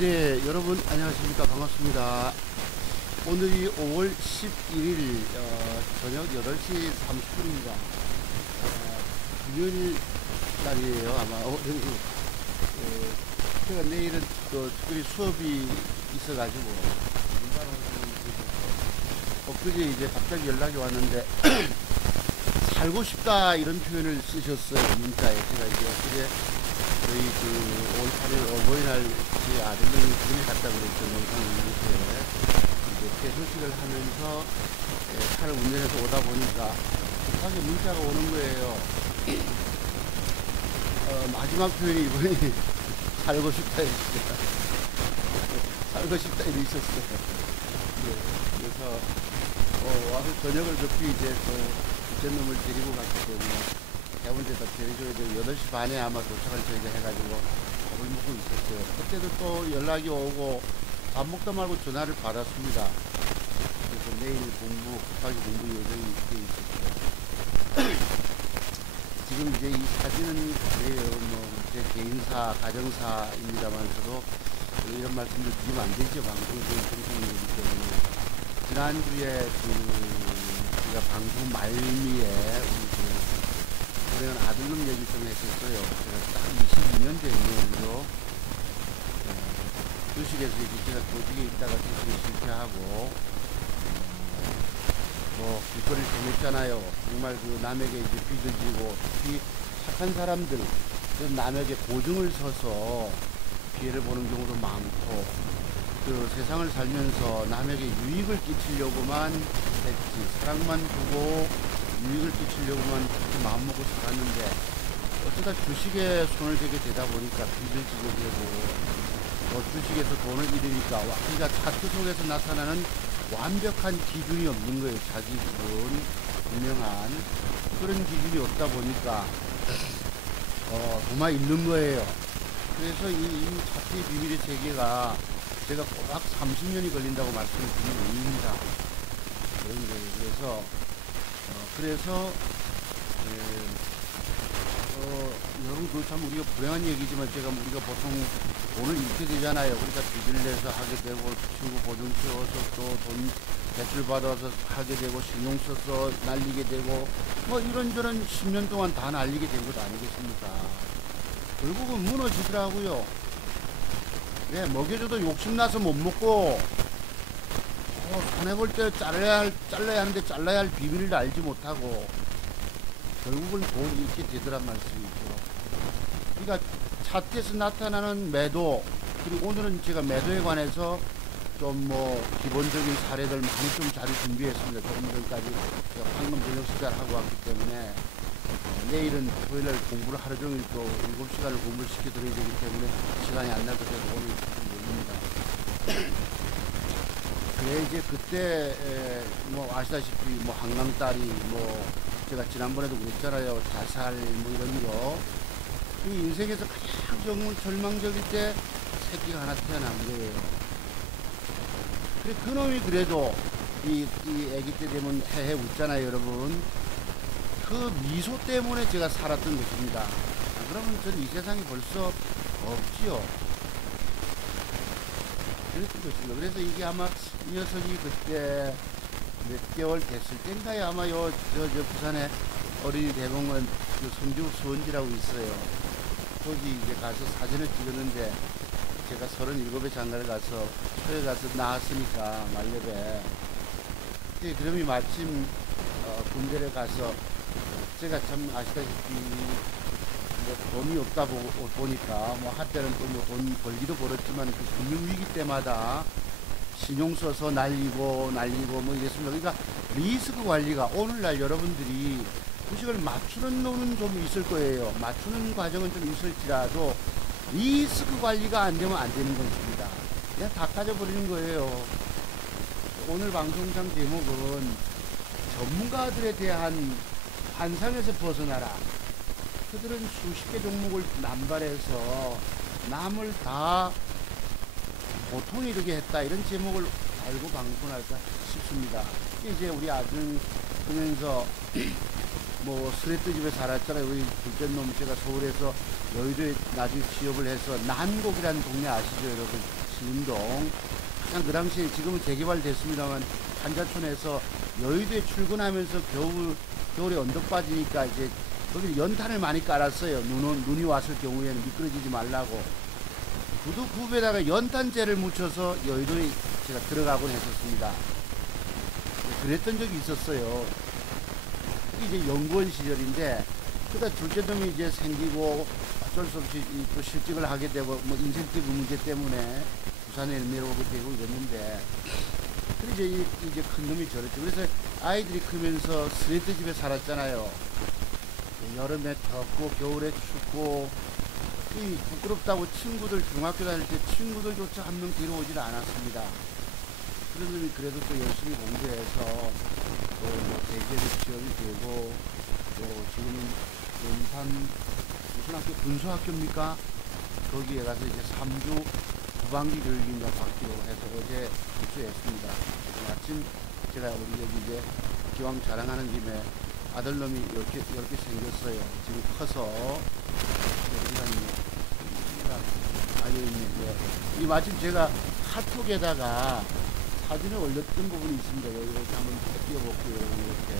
네, 여러분 안녕하십니까. 반갑습니다. 오늘이 5월 11일 저녁 8시 30분입니다. 금요일 날이에요. 아마 오늘이 제가 내일은 또 특별히 수업이 있어가지고 엊그제 이제 갑자기 연락이 왔는데 살고 싶다 이런 표현을 쓰셨어요. 문자에. 제가 이제 엊그제 저희 5월 8일 어버이날 제 아들님이 군에 갔다 그랬죠. 농산 이렇게 이제 퇴소식을 하면서 차를 운전해서 오다 보니까 급하게 문자가 오는 거예요. 마지막 표현이 이번에 살고 싶다 이랬어요. 살고 싶다 이러셨어요. 네, 그래서 와서 저녁을 급히 이제 또 둘째 놈을 데리고 갔기 때문에 해운대에다 데려줘야 되고 8시 반에 아마 도착을 저희가 해가지고 밥을 먹고 있었어요. 그때도 또 연락이 오고 밥 먹다 말고 전화를 받았습니다. 그래서 내일 급하게 공부 예정이 있었어요. 지금 이제 이 사진은 제 개인사, 가정사입니다만서도 이런 말씀을 드리면 안 되죠. 방송이기 때문에. 지난주에 제가 방송 말미에 그런 아들놈 얘기 좀 했었어요. 제가 딱 22년 됐네요. 주식에서 제가 조직에 있다가 주식에 실패하고 길거리를 다녔잖아요. 정말 남에게 이제 빚을 지고 특히 착한 사람들 남에게 보증을 서서 피해를 보는 경우도 많고 세상을 살면서 남에게 유익을 끼치려고만 했지 사랑만 두고 유익을 끼치려고만 마음먹고 살았는데 어쩌다 주식에 손을 대게 되다 보니까 빚을 지게 되고 주식에서 돈을 잃으니까 그러니까 차트 속에서 나타나는 완벽한 기준이 없는 거예요. 자기 기준 분명한 그런 기준이 없다 보니까 도마 잃는 거예요. 그래서 이 차트의 비밀의 세계가 제가 꼬박 30년이 걸린다고 말씀을 드리는 이유입니다. 그런 거예요. 그래서 여러분 참 우리가 불행한 얘기지만 우리가 보통 돈을 잃게 되잖아요. 그러니까 빚을 내서 하게 되고 친구 보증 채워서 또 돈 대출 받아서 하게 되고 신용 써서 날리게 되고 이런저런 10년 동안 다 날리게 된 것 아니겠습니까? 결국은 무너지더라고요. 네, 먹여줘도 욕심나서 못 먹고 손해볼 때 잘라야 하는데 잘라야 할 비밀을 알지 못하고 결국은 돈 잃게 되더란 말씀이죠. 그러니까 차트에서 나타나는 매도 그리고 오늘은 제가 매도에 관해서 좀 기본적인 사례들 많이 좀 자료 준비했습니다. 조금 전까지 방금 저녁 식사를 하고 왔기 때문에 내일은 토요일날 공부를 하루 종일 또 7시간을 공부를 시켜드려야 되기 때문에 시간이 안 날 것 같아서 오늘 좀 몰립니다. 그래 이제 그때 아시다시피 한강딸이 제가 지난번에도 그랬잖아요. 자살 이런 거 그 인생에서 가장 정말 절망적일 때 새끼가 하나 태어난 거예요. 그래 그놈이 그래도 이 애기 때 되면 해해 웃잖아요. 여러분 그 미소 때문에 제가 살았던 것입니다. 그러면 저는 이 세상에 벌써 없지요. 그랬던 것입니다. 그래서 이게 아마 이 녀석이 그때 몇 개월 됐을 때인가요? 아마 부산에 어린이 대공원 손주국 수원지라고 있어요. 거기 이제 가서 사진을 찍었는데 제가 37에 장가를 가서 초에 가서 나왔으니까 말렙에 그럼이 마침 군대를 가서 제가 참 아시다시피 돈이 없다 보니까 한때는 또 돈 벌기도 벌었지만 그 금융위기 때마다 신용 써서 날리고 이랬습니다. 그러니까 리스크 관리가 오늘날 여러분들이 주식을 맞추는 놈은 좀 있을 거예요. 맞추는 과정은 좀 있을지라도 리스크 관리가 안 되면 안 되는 것입니다. 그냥 다 까져버리는 거예요. 오늘 방송장 제목은 전문가들에 대한 환상에서 벗어나라. 그들은 수십 개 종목을 남발해서 남을 다 고통이 이르게 했다. 이런 제목을 달고 방송할까 싶습니다. 이제 우리 아들 보면서 스레트 집에 살았잖아요. 우리 둘째 놈 제가 서울에서 여의도에 나중에 취업을 해서 난곡이라는 동네 아시죠 여러분? 신림동. 가장 그 당시에 지금은 재개발됐습니다만 한자촌에서 여의도에 출근하면서 겨울에 언덕 빠지니까 이제 거기 연탄을 많이 깔았어요. 눈이 왔을 경우에는 미끄러지지 말라고. 구두 굽에다가 연탄재를 묻혀서 여의도에 제가 들어가곤 했었습니다. 그랬던 적이 있었어요. 이제 연구원 시절인데, 그러다 둘째 놈이 이제 생기고 어쩔 수 없이 또 실직을 하게 되고 뭐 인센티브 문제 때문에 부산에 내려오게 되고 이랬는데, 그래서 이제 큰 놈이 저랬죠. 그래서 아이들이 크면서 스웨트 집에 살았잖아요. 여름에 덥고 겨울에 춥고, 이 부끄럽다고 친구들 중학교 다닐 때 친구들조차 한 명 데려오질 않았습니다. 그런 놈이 그래도 또 열심히 공부해서 또 뭐 대기업에 취업이 되고, 또 지금은 연산 무슨 학교 군수학교입니까? 거기에 가서 이제 3주 후반기 교육인가 받기로 해서 어제 입수했습니다. 마침 제가 우리 여기 이제 기왕 자랑하는 김에 아들놈이 이렇게 생겼어요. 지금 커서 이 마침 제가 카톡에다가 사진을 올렸던 부분이 있습니다. 이렇게 한번 띄워볼게요. 이렇게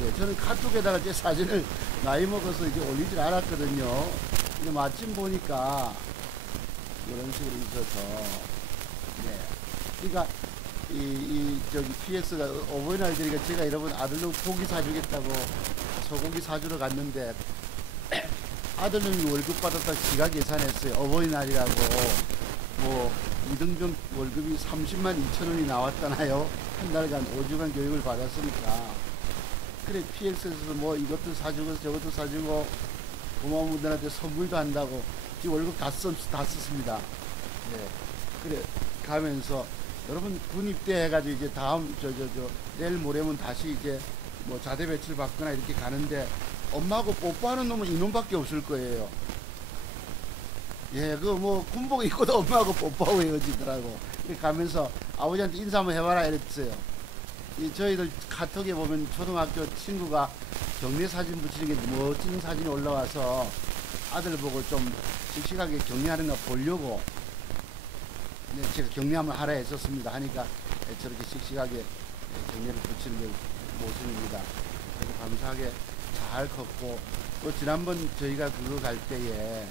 네, 저는 카톡에다가 제 사진을 나이 먹어서 이제 올리질 않았거든요. 근데 마침 보니까 이런 식으로 있어서, 네. 그러니까 저기 PS가 어버이날 되니까 제가 여러분 아들놈 고기 사주겠다고 소고기 사주러 갔는데 아들놈이 월급 받았다 지가 계산했어요. 어버이날이라고 뭐 이등병 월급이 30만 2천 원이 나왔잖아요. 한 달간 5주간 교육을 받았으니까. 그래 PX에서도 뭐 이것도 사주고 저것도 사주고 고마운 분들한테 선물도 한다고 지 월급 다 썼습니다. 네. 그래 가면서 여러분 군 입대해가지고 이제 다음 내일 모레면 다시 이제 뭐 자대 배치를 받거나 이렇게 가는데 엄마하고 뽀뽀하는 놈은 이놈밖에 없을 거예요. 예, 그 뭐 군복 입고도 엄마하고 뽀뽀하고 헤어지더라고. 가면서 아버지한테 인사 한번 해봐라 이랬어요. 저희들 카톡에 보면 초등학교 친구가 격려 사진 붙이는 게 멋진 사진이 올라와서 아들 보고 좀 씩씩하게 격려하는 거 보려고, 네, 제가 격려 한번 하라 했었습니다. 하니까 저렇게 씩씩하게 격려를 붙이는 게 모습입니다. 그래서 감사하게 잘 컸고, 또 지난번 저희가 그거 갈 때에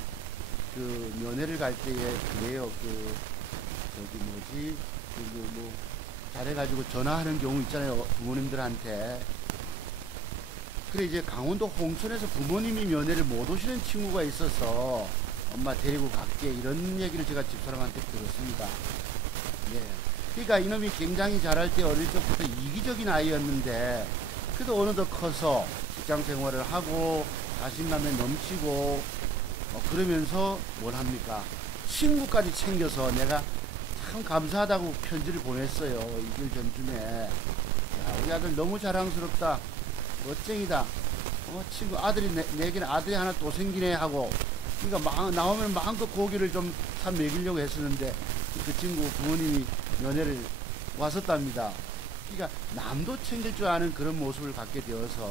그 면회를 갈 때에 그래요. 뭐 잘해가지고 전화하는 경우 있잖아요. 부모님들한테. 그래 이제 강원도 홍천에서 부모님이 면회를 못 오시는 친구가 있어서 엄마 데리고 갈게 이런 얘기를 제가 집사람한테 들었습니다. 예. 그러니까 이놈이 굉장히 잘할 때 어릴 적부터 이기적인 아이였는데 그래도 어느덧 커서 직장 생활을 하고 자신감에 넘치고 그러면서 뭘 합니까? 친구까지 챙겨서 내가 참 감사하다고 편지를 보냈어요. 2개월 전쯤에. 야, 우리 아들 너무 자랑스럽다. 멋쟁이다. 친구 아들이 내게는 아들이 하나 또 생기네 하고, 그러니까 나오면 마음껏 고기를 좀 사 먹이려고 했었는데 그 친구 부모님이 면회를 왔었답니다. 그러니까 남도 챙길 줄 아는 그런 모습을 갖게 되어서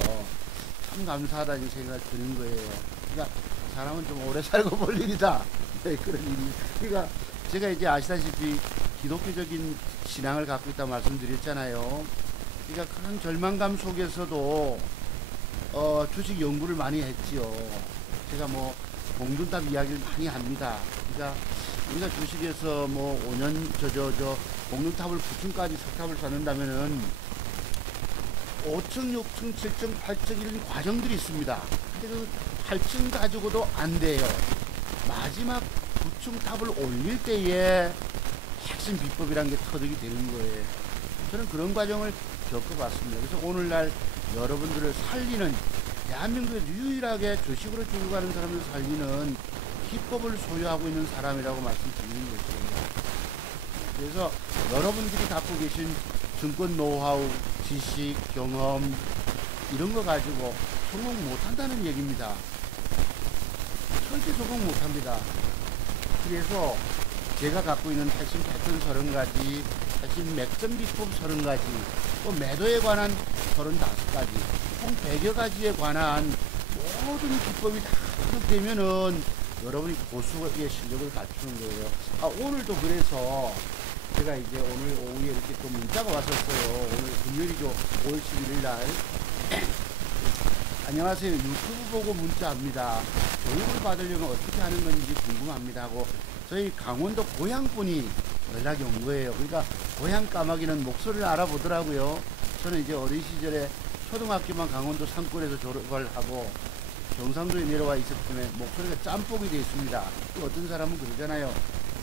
참 감사하다는 생각이 드는 거예요. 그러니까 사람은 좀 오래 살고 볼 일이다. 네, 그런 일이. 그러니까 제가 이제 아시다시피 기독교적인 신앙을 갖고 있다 말씀드렸잖아요. 그러니까 그런 절망감 속에서도 주식 연구를 많이 했지요. 제가 뭐 공준탑 이야기를 많이 합니다. 그러니까 우리가 주식에서 뭐 5년 공준탑을 9층까지 석탑을 쌓는다면은 5층, 6층, 7층, 8층 이런 과정들이 있습니다. 근데 그 8층 가지고도 안 돼요. 마지막 9층 탑을 올릴 때에 핵심 비법이란 게 터득이 되는 거예요. 저는 그런 과정을 겪어봤습니다. 그래서 오늘날 여러분들을 살리는, 대한민국에 유일하게 주식으로 주고 가는 사람을 살리는 기법을 소유하고 있는 사람이라고 말씀드리는 것이에요. 그래서 여러분들이 갖고 계신 증권 노하우, 지식, 경험 이런 거 가지고 성공 못한다는 얘기입니다. 절대 성공 못합니다. 그래서 제가 갖고 있는 핵심 패턴 30가지, 핵심 맥점 비법 30가지, 또 매도에 관한 35가지, 총 100여 가지에 관한 모든 기법이 다 합격되면은 여러분이 고수의 실력을 갖추는 거예요. 오늘도 그래서 제가 이제 오늘 오후에 이렇게 또 문자가 왔었어요. 오늘 금요일이죠. 5월 11일 날. 안녕하세요. 유튜브 보고 문자합니다. 교육을 받으려면 어떻게 하는 건지 궁금합니다 하고 저희 강원도 고향분이 연락이 온 거예요. 그러니까 고향 까마귀는 목소리를 알아보더라고요. 저는 이제 어린 시절에 초등학교만 강원도 산골에서 졸업을 하고 경상도에 내려와 있었기 때문에 목소리가 짬뽕이 되어 있습니다. 또 어떤 사람은 그러잖아요.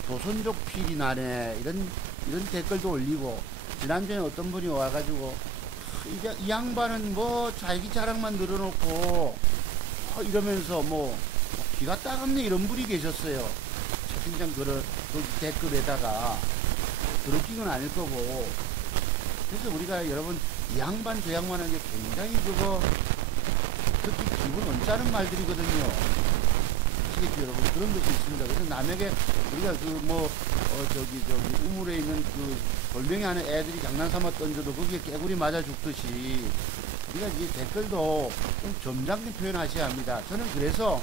조선족 필이 나네. 이런 댓글도 올리고, 지난주에 어떤 분이 와가지고, 이 양반은 뭐 자기 자랑만 늘어놓고, 이러면서 뭐, 귀가 따갑네. 이런 분이 계셨어요. 채팅창 그 댓글에다가. 그렇기는 아닐 거고. 그래서 우리가 여러분, 이 양반 저 양반 하는 게 굉장히 특히 기분 언짢은 말들이거든요. 아시겠죠, 여러분? 그런 것이 있습니다. 그래서 남에게 우리가 우물에 있는 돌멩이 하는 애들이 장난삼아 던져도 거기에 깨구리 맞아 죽듯이 우리가 이 댓글도 좀 점잖게 표현하셔야 합니다. 저는 그래서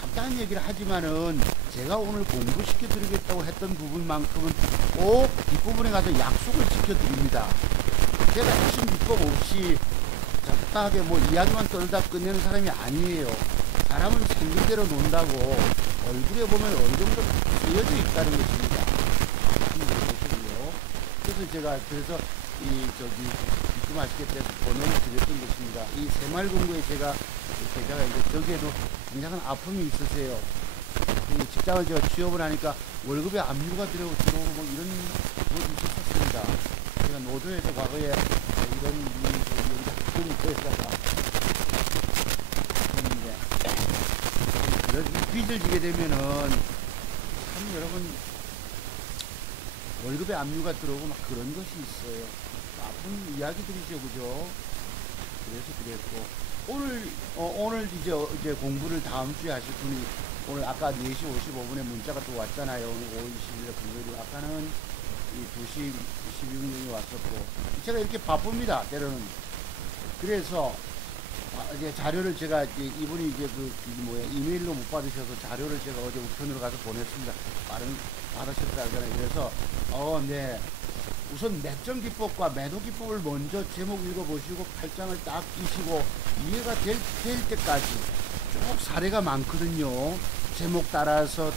잡다한 얘기를 하지만은 제가 오늘 공부시켜 드리겠다고 했던 부분만큼은 꼭 뒷부분에 가서 약속을 지켜 드립니다. 제가 핵심 비법 없이 잡다하게 뭐 이야기만 떨다 끝내는 사람이 아니에요. 사람은 생긴 대로 논다고 얼굴에 보면 어느 정도 쓰여져 있다는 것입니다. 그래서 제가 말씀하시겠다 해서 번호를 드렸던 것입니다. 이 새마을금고에 제가 이제 저기에도 굉장한 아픔이 있으세요. 직장을 제가 취업을 하니까 월급에 압류가 들어오고 뭐 이런 것이 있었습니다. 제가 노조에서 과거에 이런 빚을 지게 되면은 참 여러분 월급에 압류가 들어오고 막 그런 것이 있어요. 나쁜 이야기들이죠, 그죠? 그래서 그랬고 오늘 이제 공부를 다음 주에 하실 분이 오늘 아까 4시 55분에 문자가 또 왔잖아요. 오늘 5월 20일 금요일 아까는 이 2시 16분이 왔었고 제가 이렇게 바쁩니다, 때로는. 그래서 이제 자료를 제가 이분이 이제 이메일로 못 받으셔서 자료를 제가 어제 우편으로 가서 보냈습니다. 받으셨다 하잖아요. 그래서 네. 우선 맥정 기법과 매도 기법을 먼저 제목 읽어보시고 8장을 딱 끼시고 이해가 될 때까지 쭉 사례가 많거든요. 제목 따라서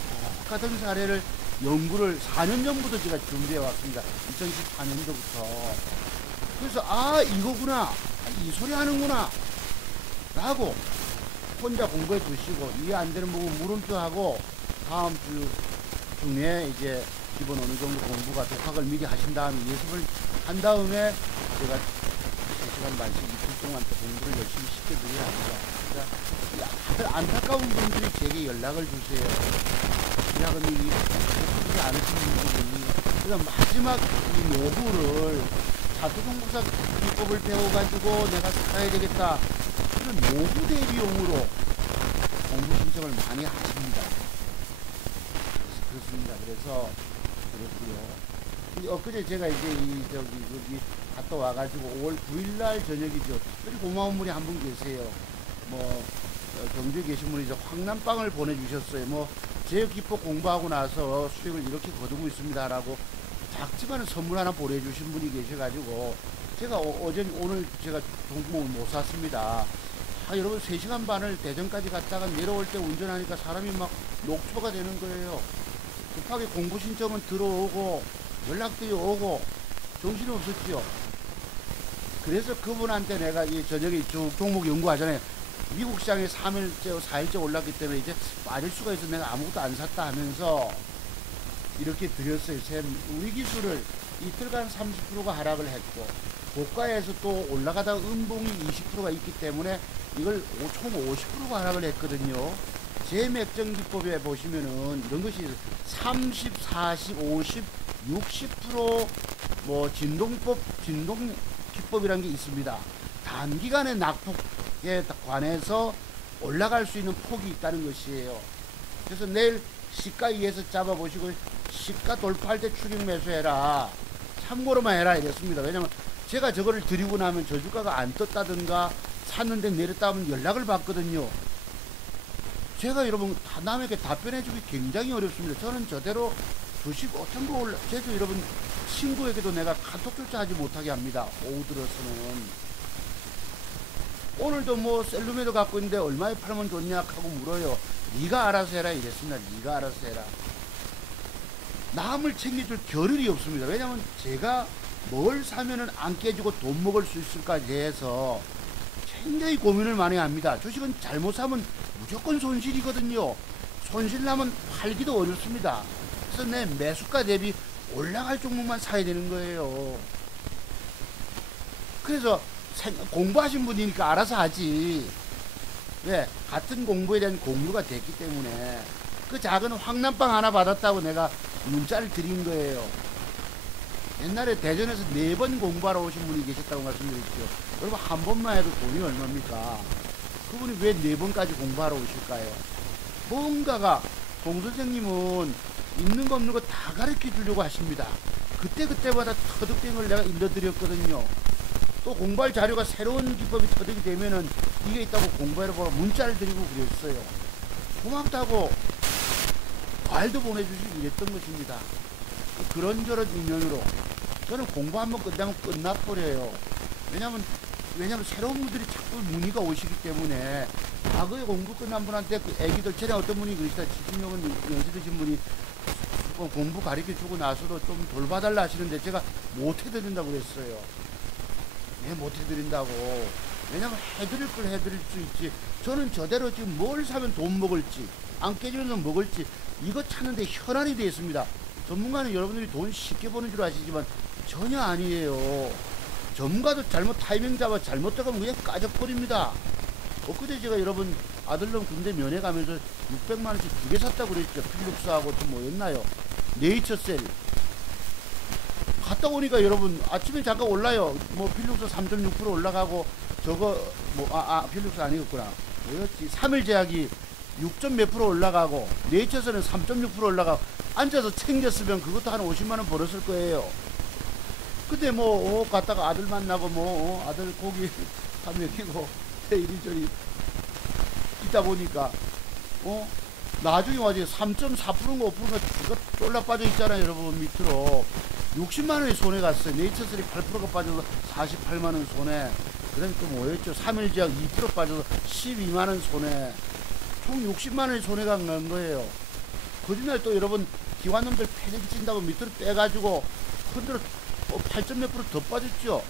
똑같은 사례를 연구를 4년 전부터 제가 준비해 왔습니다. 2014년도부터. 그래서 이거구나. 이 소리 하는구나. 라고 혼자 공부해 두시고 이해 안 되는 부분 물음표하고 다음 주 중에 이제 기본 어느 정도 공부가 독학을 미리 하신 다음에 예습을 한 다음에 제가 3시간 반씩 이틀 동안 또 공부를 열심히 시켜드려야 합니다. 그러니까 안타까운 분들이 제게 연락을 주세요. 야근이 하지 않으신 분들이. 그래서 마지막 이 노후를 자투공부사 기법을 배워가지고 내가 살아야 되겠다. 이런 노후 대비용으로 공부 신청을 많이 하십니다. 그렇습니다. 그래서 그렇고요. 엊그제 제가 이제 여기 갔다 와가지고 5월 9일날 저녁이죠. 특별히 고마운 분이 한 분 계세요. 경주에 계신 분이 황남빵을 보내주셨어요. 제휴 기법 공부하고 나서 수익을 이렇게 거두고 있습니다라고 작지만은 선물 하나 보내주신 분이 계셔가지고 제가 오늘 제가 종목을 못 샀습니다. 여러분 3시간 반을 대전까지 갔다가 내려올 때 운전하니까 사람이 막 녹초가 되는 거예요. 급하게 공부 신청은 들어오고 연락들이 오고 정신이 없었지요. 그래서 그분한테 내가 이 저녁에 쭉 종목 연구하잖아요. 미국 시장에 3일째 4일째 올랐기 때문에 이제 빠질 수가 있어 내가 아무것도 안 샀다 하면서 이렇게 드렸어요. 우리 기술을 이틀간 30%가 하락을 했고 고가에서 또 올라가다가 음봉이 20%가 있기 때문에 이걸 총 50%가 하락을 했거든요. 제 맥정 기법에 보시면은 이런 것이 30, 40, 50, 60% 진동 기법이라는 게 있습니다. 단기간의 낙폭에 관해서 올라갈 수 있는 폭이 있다는 것이에요. 그래서 내일 시가 위에서 잡아보시고 시가 돌파할 때 추격 매수해라. 참고로만 해라 이랬습니다. 왜냐면 제가 저거를 드리고 나면 저주가가 안 떴다든가 샀는데 내렸다 하면 연락을 받거든요. 제가 여러분 남에게 답변해주기 굉장히 어렵습니다. 저는 저대로 주식 어떤 거 올라, 제도 여러분 친구에게도 내가 카톡조차 하지 못하게 합니다. 오후 들어서는. 오늘도 뭐 셀룸에도 갖고 있는데 얼마에 팔면 좋냐 하고 물어요. 네가 알아서 해라 이랬습니다. 네가 알아서 해라. 남을 챙겨줄 겨를이 없습니다. 왜냐면 제가 뭘 사면은 안 깨지고 돈 먹을 수 있을까 해서 굉장히 고민을 많이 합니다. 주식은 잘못 사면 무조건 손실이거든요. 손실 나면 팔기도 어렵습니다. 그래서 내 매수가 대비 올라갈 종목만 사야 되는 거예요. 그래서 공부하신 분이니까 알아서 하지. 왜? 같은 공부에 대한 공부가 됐기 때문에 그 작은 황남빵 하나 받았다고 내가 문자를 드린 거예요. 옛날에 대전에서 4번 공부하러 오신 분이 계셨다고 말씀드렸죠. 여러분 한 번만 해도 돈이 얼마입니까? 그분이 왜 4번까지 공부하러 오실까요? 뭔가가 동선생님은 있는 거 없는 거 다 가르쳐 주려고 하십니다. 그때마다 터득된 내가 일러드렸거든요. 또 공부할 자료가 새로운 기법이 터득이 되면은 이게 있다고 공부해보라 문자를 드리고 그랬어요. 고맙다고 과일도 보내주시고 이랬던 것입니다. 그런저런 인연으로 저는 공부 한번 끝나면 끝나버려요. 왜냐면 새로운 분들이 자꾸 문의가 오시기 때문에 과거에 공부 끝난 분한테 그 애기들 전에 어떤 분이 그러시다 70명은 연세드신 분이 공부 가르쳐 주고 나서도 좀 돌봐달라 하시는데 제가 못 해드린다고 그랬어요. 왜 못 해드린다고? 왜냐면 해드릴 걸 해드릴 수 있지. 저는 저대로 지금 뭘 사면 돈 먹을지 안 깨지면서 먹을지 이거 찾는데 혈안이 되어 있습니다. 전문가는 여러분들이 돈 쉽게 버는 줄 아시지만 전혀 아니에요. 전문가도 잘못 타이밍 잡아 잘못 들어가면 그냥 까져버립니다. 엊그제 제가 여러분 아들놈 군대 면회 가면서 600만원씩 2개 샀다고 그랬죠. 필립스하고 또 뭐였나요? 네이처셀 갔다 오니까 여러분 아침에 잠깐 올라요. 뭐 필립스 3.6% 올라가고 저거 뭐 필립스 아니었구나. 뭐였지? 3일 제약이 6. 몇 프로 올라가고 네이처셀은 3.6% 올라가고 앉아서 챙겼으면 그것도 한 50만원 벌었을 거예요. 근데 뭐 갔다가 아들 만나고 아들 고기 다 먹이고 이리저리 있다 보니까 나중에 와서 3.4%인가 5%인가 그거 쫄라 빠져 있잖아요. 여러분 밑으로 60만원이 손해 갔어요. 네이처셀이 8%가 빠져서 48만원 손해. 그 다음에 또 뭐였죠? 3일 제약 2% 빠져서 12만원 손해. 총 60만원이 손해가 난 거예요. 거짓말 또 여러분 기관놈들 패대기 찐다고 밑으로 빼가지고 흔들어 8점 몇 프로 더 빠졌죠.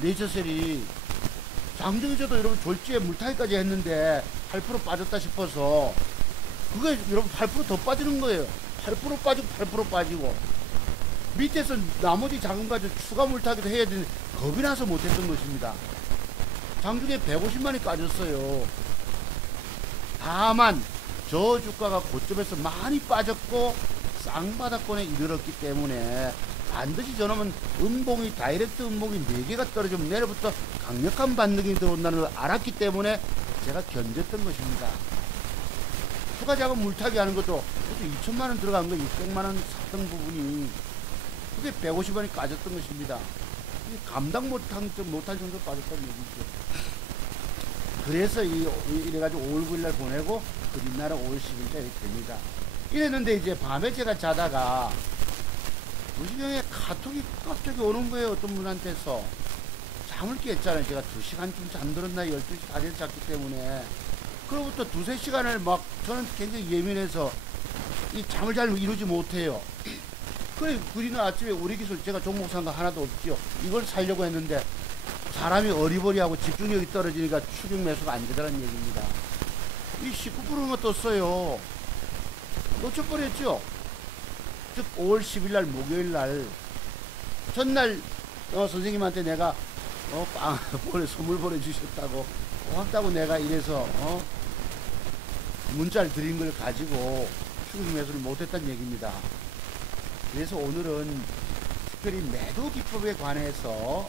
네이처셀이 장중에저도 여러분 졸지에 물타기까지 했는데 8% 빠졌다 싶어서 그게 여러분 8%더 빠지는 거예요. 8% 빠지고 8% 빠지고 밑에서 나머지 자금 가지고 추가 물타기도 해야 되는데 겁이 나서 못했던 것입니다. 장중에 150만이 까졌어요. 다만 저 주가가 고점에서 많이 빠졌고 쌍바닥권에 이르렀기 때문에 반드시 저놈은 음봉이 다이렉트 음봉이 4개가 떨어지면 내일부터 강력한 반등이 들어온다는 걸 알았기 때문에 제가 견뎠던 것입니다. 추가 자금 물타기 하는 것도 2천만원 들어간 거 600만원 샀던 부분이 그게 150원이 까졌던 것입니다. 감당 못할 정도로 빠졌다는 얘기죠. 그래서 이래가지고 5월 9일날 보내고 그 뒷날은 5월 10일째 이렇게 됩니다. 이랬는데 이제 밤에 제가 자다가 무시경에 카톡이 갑자기 오는 거예요. 어떤 분한테서. 잠을 깼잖아요. 제가 2시간쯤 잠들었나 12시 다 돼서 잤기 때문에. 그로부터 2-3시간을 막 저는 굉장히 예민해서 이 잠을 잘 이루지 못해요. 그래 그리는 아침에 우리 기술 제가 종목 산 거 하나도 없지요. 이걸 살려고 했는데 사람이 어리버리하고 집중력이 떨어지니까 추격 매수가 안 되더라는 얘기입니다. 이 19%가 떴어요. 놓쳐버렸죠. 즉 5월 10일날 목요일날 전날 선생님한테 내가 빵 선물 보내주셨다고 고맙다고 내가 이래서 문자를 드린 걸 가지고 추격 매수를 못했다는 얘기입니다. 그래서 오늘은 특별히 매도 기법에 관해서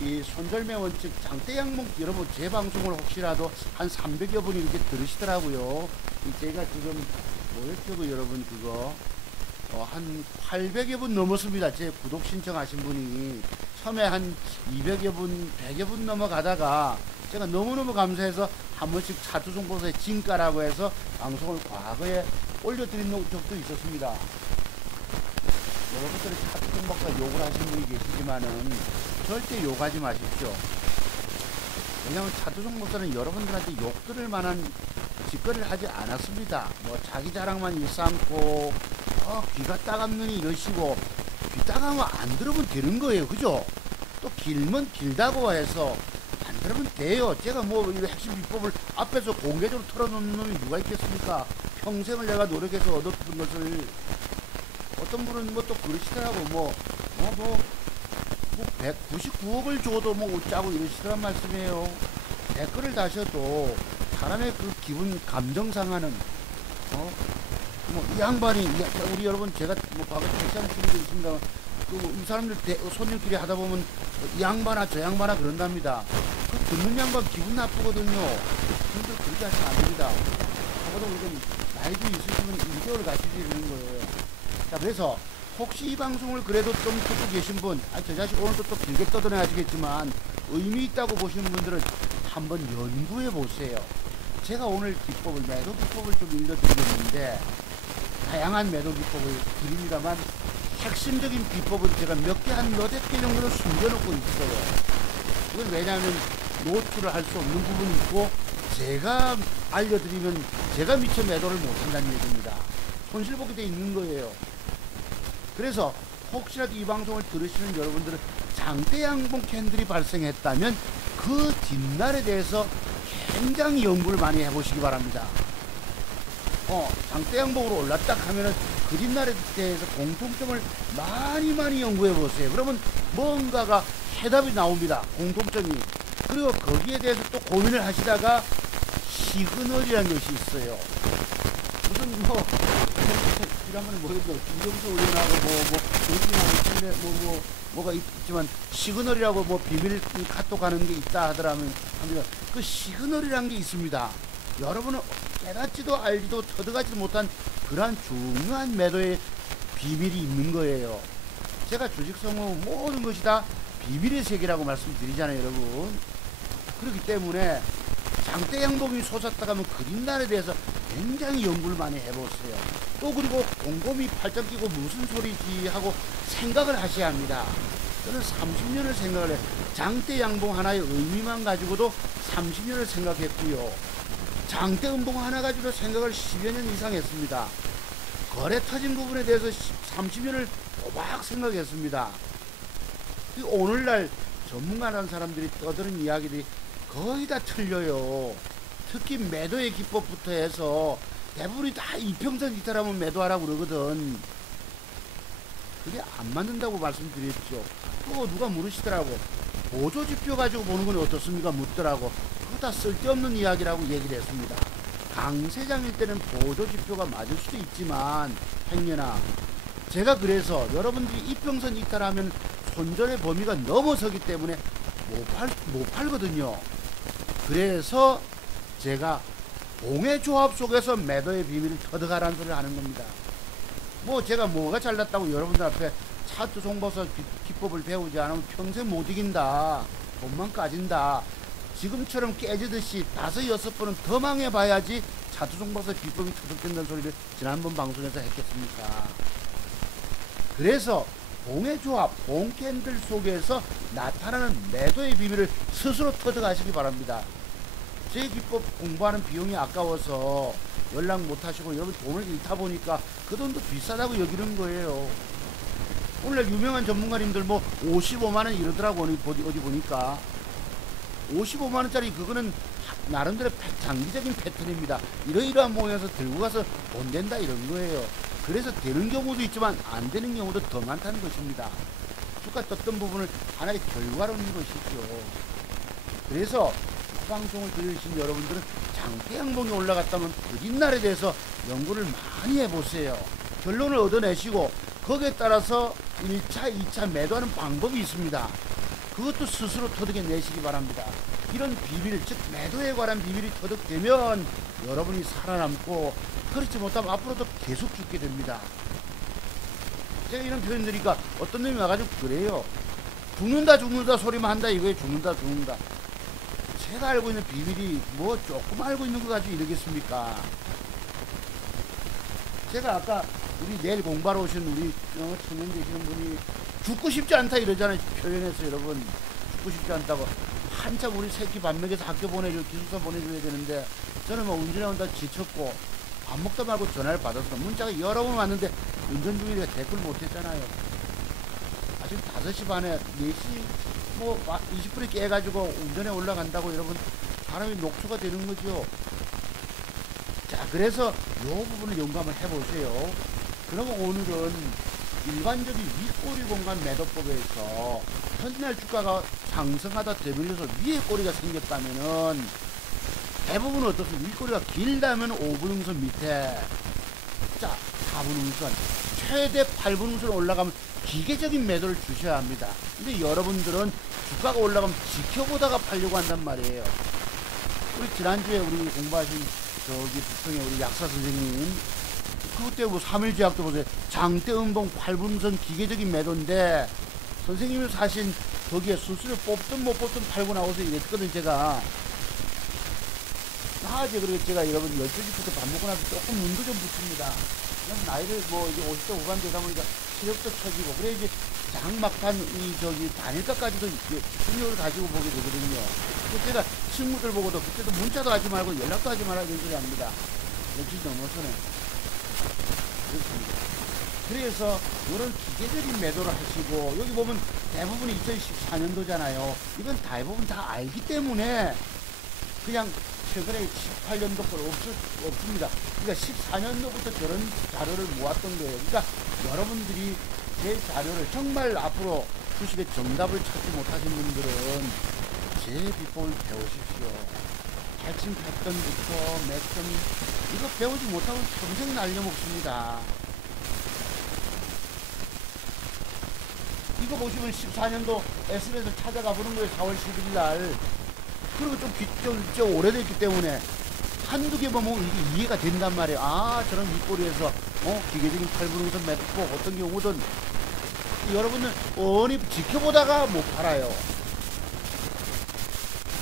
이 손절매 원칙 장대 양목 여러분 제 방송을 혹시라도 한 300여 분이 이렇게 들으시더라고요. 제가 지금 뭐였죠 여러분 그거 한 800여 분 넘었습니다. 제 구독 신청하신 분이 처음에 한 200여 분, 100여 분 넘어가다가 제가 너무너무 감사해서 한 번씩 차트 송보서의 진가라고 해서 방송을 과거에 올려드린 적도 있었습니다. 여러분들이 차트 송보가 욕을 하시는 분이 계시지만은 절대 욕하지 마십시오. 왜냐하면 차트 송보서는 여러분들한테 욕 들을 만한 짓거리를 하지 않았습니다. 뭐 자기 자랑만 일삼고 귀가 따갑느니 이러시고, 귀 따가면 안 들으면 되는 거예요. 그죠? 또 길면 길다고 해서 안 들으면 돼요. 제가 뭐 이 핵심 비법을 앞에서 공개적으로 털어놓는 놈이 누가 있겠습니까? 평생을 내가 노력해서 얻었던 것을. 어떤 분은 뭐 또 그러시더라고. 199억을 줘도 뭐 웃자고 이러시더란 말씀이에요. 댓글을 다셔도 사람의 그 기분 감정 상하는 이 양반이, 우리 여러분, 제가 뭐 과거에 택시하는 친구도 있습니다. 이 사람들 손님끼리 하다 보면 이 양반아 저 양반아 그런답니다. 그 듣는 양반 기분 나쁘거든요. 근데 그렇게 하시면 안 됩니다. 적어도 이건 나이도 있으시면 2개월 가시지 되는 거예요. 자, 그래서 혹시 이 방송을 그래도 좀 듣고 계신 분, 저 자식 오늘도 또 길게 떠들어야지겠지만 의미 있다고 보시는 분들은 한번 연구해 보세요. 제가 오늘 기법을, 매도 기법을 좀 읽어드리겠는데, 다양한 매도 기법을 드립니다만 핵심적인 비법은 제가 몇 개, 한 너댓 개 정도는 숨겨놓고 있어요. 이건 왜냐하면 노출을 할 수 없는 부분이 있고, 제가 알려드리면 제가 미처 매도를 못한다는 얘기입니다. 손실보게 돼 있는 거예요. 그래서 혹시라도 이 방송을 들으시는 여러분들은 장대 양봉 캔들이 발생했다면 그 뒷날에 대해서 굉장히 연구를 많이 해보시기 바랍니다. 장대 양봉으로 올랐다 하면은 그 뒷날에 대해서 공통점을 많이 연구해 보세요. 그러면 뭔가가 해답이 나옵니다. 공통점이. 그리고 거기에 대해서 또 고민을 하시다가 시그널이라는 것이 있어요. 무슨 지난번에 뭐였죠? 김경수 의원하고 정진하고 뭐가 있지만 시그널이라고 뭐 비밀 카톡 하는 게 있다 하더라면 그 시그널이라는 게 있습니다. 여러분은 깨닫지도 알지도 터득하지 못한 그러한 중요한 매도의 비밀이 있는 거예요. 제가 주식 성공 모든 것이 다 비밀의 세계라고 말씀드리잖아요, 여러분. 그렇기 때문에 장대 양봉이 솟았다 가면 그 뒷날에 대해서 굉장히 연구를 많이 해보세요. 또 그리고 곰곰이 팔짱 끼고 무슨 소리지 하고 생각을 하셔야 합니다. 저는 30년을 생각을 해요. 장대 양봉 하나의 의미만 가지고도 30년을 생각했고요. 장대 음봉 하나 가지고 생각을 10여 년 이상 했습니다. 거래 터진 부분에 대해서 30년을 꼬박 생각했습니다. 오늘날 전문가라는 사람들이 떠드는 이야기들이 거의 다 틀려요. 특히 매도의 기법부터 해서 대부분이 다 이평선 이탈하면 매도하라고 그러거든. 그게 안 맞는다고 말씀드렸죠. 또 누가 물으시더라고. 보조지표 가지고 보는 건 어떻습니까? 묻더라고. 그거 다 쓸데없는 이야기라고 얘기를 했습니다. 강세장일 때는 보조지표가 맞을 수도 있지만 행여나 제가 그래서 여러분들이 이평선 이탈하면 손절의 범위가 넘어서기 때문에 못 팔거든요. 그래서 제가 공매조합 속에서 매도의 비밀을 터득하라는 소리를 하는 겁니다. 뭐 제가 뭐가 잘났다고 여러분들 앞에 차트 송보서 기법을 배우지 않으면 평생 못 이긴다, 돈만 까진다, 지금처럼 깨지듯이 5-6번은 더 망해봐야지 차트 송보서 비법이 터득된다는 소리를 지난번 방송에서 했겠습니까? 그래서 공매조합, 공캔들 속에서 나타나는 매도의 비밀을 스스로 터득하시기 바랍니다. 제 기법 공부하는 비용이 아까워서 연락 못하시고 여러분 돈을 잃다 보니까 그 돈도 비싸다고 여기는 거예요. 오늘날 유명한 전문가님들 뭐 55만원 이러더라고. 어디 보니까 55만원짜리 그거는 나름대로 장기적인 패턴입니다. 이러이러한 모양에서 들고 가서 돈 된다 이런 거예요. 그래서 되는 경우도 있지만 안 되는 경우도 더 많다는 것입니다. 주가 떴던 부분을 하나의 결과로는 것이죠. 그래서 이 방송을 들으신 여러분들은 장대 양봉이 올라갔다면 그 뒷날에 대해서 연구를 많이 해보세요. 결론을 얻어내시고 거기에 따라서 1차, 2차 매도하는 방법이 있습니다. 그것도 스스로 터득해내시기 바랍니다. 이런 비밀, 즉 매도에 관한 비밀이 터득되면 여러분이 살아남고, 그렇지 못하면 앞으로도 계속 죽게 됩니다. 제가 이런 표현 드리니까 어떤 놈이 와가지고 그래요. 죽는다 죽는다 소리만 한다 이거에 죽는다 죽는다. 제가 알고 있는 비밀이 뭐 조금 알고 있는 거 가지고 이러겠습니까? 제가 아까 우리 내일 공부하러 오신 우리 청년 되시는 분이 죽고 싶지 않다 이러잖아요. 표현해서 여러분 죽고 싶지 않다고. 한참 우리 새끼 밥 먹여서 학교 보내줘 기숙사 보내줘야 되는데 저는 뭐 운전해 온다 지쳤고 밥 먹다 말고 전화를 받았어. 문자가 여러 번 왔는데 운전 중이라 댓글 못했잖아요. 아직 5시 반에 4시 뭐 20분에 깨가지고 운전에 올라간다고 여러분 사람이 녹초가 되는 거죠. 자, 그래서 요 부분을 연구한번 해보세요. 그러면 오늘은 일반적인 윗꼬리 공간 매도법에서 첫날 주가가 상승하다 되밀려서 위에 꼬리가 생겼다면은 대부분 어떻습니까? 윗꼬리가 길다면 5분음선 밑에, 자 4분음선, 최대 8분음선 올라가면 기계적인 매도를 주셔야 합니다. 근데 여러분들은 주가가 올라가면 지켜보다가 팔려고 한단 말이에요. 우리 지난주에 우리 공부하신 저기 부평에 우리 약사 선생님, 그때 뭐 3일 제약도 보세요. 장대 음봉 8분선 기계적인 매도인데 선생님이 사실 거기에 수수료 뽑든 못 뽑든 팔고 나오서 이랬거든. 제가 하지. 그리고 제가 여러분 12시부터 밥 먹고 나서 조금 눈도 좀 붙습니다. 그냥 나이를 뭐 이제 50대 후반 되다 보니까 체력도 처지고 그래 이제 장막판 이 저기 단일가까지도 집중력을 가지고 보게 되거든요. 그래서 제가 친구들 보고도 그때도 문자도 하지 말고 연락도 하지 말아야 되는 소리 합니다. 12시 넘어서는. 그렇습니다. 그래서 이런 기계적인 매도를 하시고, 여기 보면 대부분 2014년도잖아요. 이건 대부분 다 알기 때문에 그냥 최근에 18년도 걸 없습니다. 그러니까 14년도부터 저런 자료를 모았던 거예요. 그러니까 여러분들이 제 자료를 정말 앞으로 주식의 정답을 찾지 못하신 분들은 제 비법을 배우십시오. 대칭 패턴부터 매점, 이거 배우지 못하면 평생 날려먹습니다. 이거 보시면 14년도 SBS 찾아가 보는 거예요. 4월 11일 날. 그리고 좀 오래됐기 때문에 한두 개 보면 이게 이해가 된단 말이에요. 아, 저런 윗꼬리에서 기계적인 8분음선 매듭법 어떤 경우든 여러분들 뻔히 지켜보다가 못 팔아요.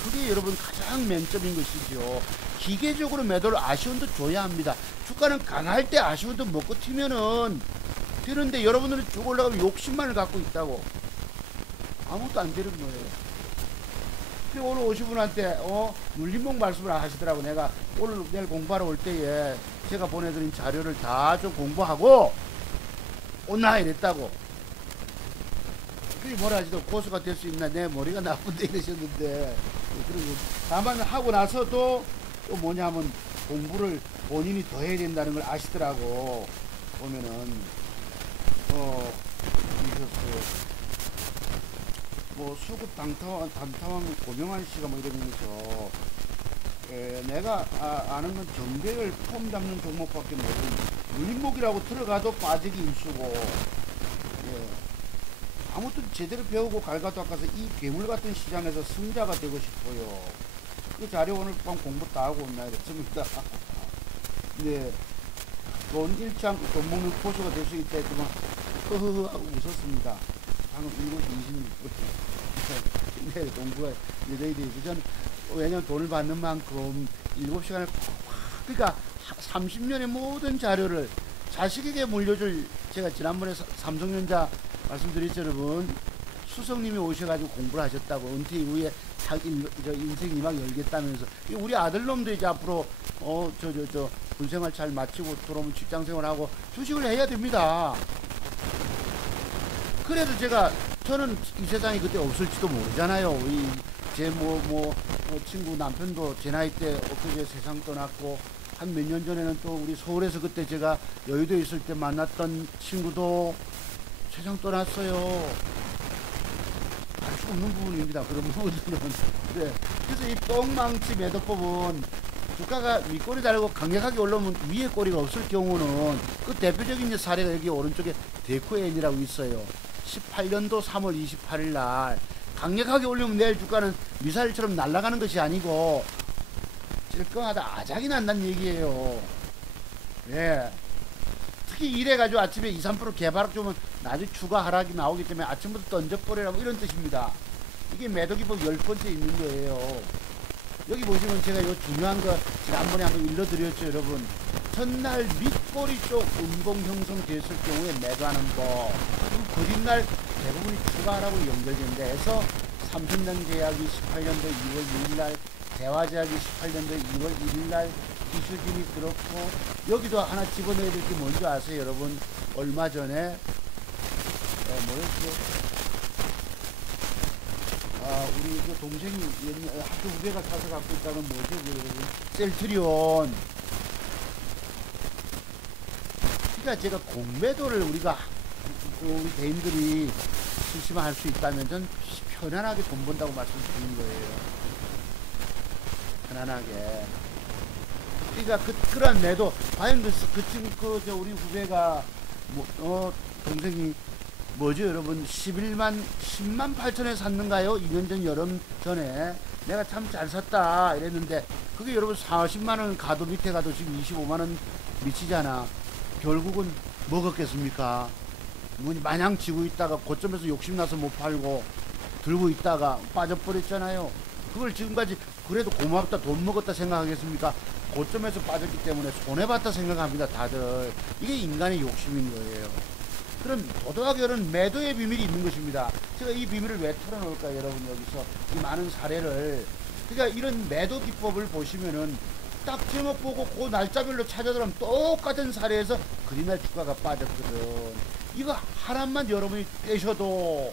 그게 여러분 가장 맹점인 것이죠. 기계적으로 매도를 아쉬운도 줘야 합니다. 주가는 강할 때 아쉬운도 먹고 튀면은 되는데 여러분들은 쭉 올라가면 욕심만을 갖고 있다고. 아무것도 안 되는 거예요. 오늘 오신 분한테 눌림목 말씀을 하시더라고. 내가 오늘 내일 공부하러 올 때에 제가 보내드린 자료를 다 좀 공부하고 온나 이랬다고. 그게 뭐라 하시더라고. 고수가 될 수 있나, 내 머리가 나쁜데 이러셨는데, 그리고 다만 하고 나서도 또 뭐냐면 공부를 본인이 더 해야 된다는 걸 아시더라고. 보면은 뭐 수급 단타왕 고명환 씨가 뭐 이러면서 내가 아는 건 정배열 폼 잡는 종목밖에 모르는, 물림목이라고 들어가도 빠지기 일수고, 아무튼 제대로 배우고 갈가도 닦아서 이 괴물 같은 시장에서 승자가 되고 싶어요. 그 자료 오늘 밤 공부 다 하고 온나 이랬습니다. 네, 돈 잃지 않고 돈 먹는 고수가 될 수 있다 했더만 허허허 하고 웃었습니다. 방금 7시 26분. 네, 공부가 여전히 되죠. 저는 왜냐면 돈을 받는 만큼 7시간을 그러니까 30년의 모든 자료를 자식에게 물려줄, 제가 지난번에 삼성전자 말씀드렸죠, 여러분. 수석님이 오셔가지고 공부를 하셨다고. 은퇴 이후에 인생 2막 열겠다면서. 우리 아들놈도 이제 앞으로 군생활 잘 마치고 들어오면 직장생활하고 주식을 해야 됩니다. 그래도 저는 이 세상에 그때 없을지도 모르잖아요. 제 친구 남편도 제 나이 때 엊그제 세상 떠났고, 한 몇 년 전에는 또 우리 서울에서 그때 제가 여의도에 있을 때 만났던 친구도 세상 떠났어요. 알 수 없는 부분입니다. 그런 부분들은. 네. 그래서 이 뻥망치 매도법은 주가가 윗꼬리 달고 강력하게 올라오면 위에 꼬리가 없을 경우는, 그 대표적인 사례가 여기 오른쪽에 데코엔이라고 있어요. 18년도 3월 28일 날 강력하게 올리면 내일 주가는 미사일처럼 날아가는 것이 아니고 찔끔하다 아작이 난다는 얘기예요. 예. 특히 이렇게 일해가지고 아침에 2, 3% 개발락 주면 나중에 추가 하락이 나오기 때문에 아침부터 던져버리라고 이런 뜻입니다. 이게 매도기법 10번째 있는 거예요. 여기 보시면 제가 요 중요한 거 지난번에 한번 일러드렸죠, 여러분. 전날 밑꼬리 쪽 음봉 형성됐을 경우에 매도하는 거. 그리고 그뒷날 대부분이 추가하라고 연결된다 해서 삼성전자제약이 18년도 2월 2일날, 대화제약이 18년도 2월 1일날 이슈진이 그렇고, 여기도 하나 집어넣어야 될 게 뭔지 아세요, 여러분? 얼마 전에 뭐였죠? 우리 그 동생이 학교 후배가 사서 갖고 있다는 뭐죠, 여러분? 셀트리온. 그러니까 제가 공매도를 우리가 우리 개인들이 실시만 수 있다면 전 편안하게 돈 번다고 말씀드리는 거예요. 편안하게. 그러니까 그런 매도 과연 저 우리 후배가 동생이 뭐죠, 여러분? 10만 8천에 샀는가요? 2년 전 여름 전에 내가 참 잘 샀다 이랬는데, 그게 여러분 40만원 가도 밑에 가도 지금 25만원 미치잖아. 결국은 먹었겠습니까? 마냥 지고 있다가 고점에서 욕심나서 못 팔고 들고 있다가 빠져버렸잖아요. 그걸 지금까지 그래도 고맙다, 돈 먹었다 생각하겠습니까? 고점에서 빠졌기 때문에 손해봤다 생각합니다, 다들. 이게 인간의 욕심인 거예요. 그럼 도덕학교는 매도의 비밀이 있는 것입니다. 제가 이 비밀을 왜 털어놓을까요, 여러분? 여기서 이 많은 사례를. 그러니까 이런 매도 기법을 보시면은 딱 제목 보고 그 날짜별로 찾아들으면 똑같은 사례에서 그린날 주가가 빠졌거든. 이거 하나만 여러분이 떼셔도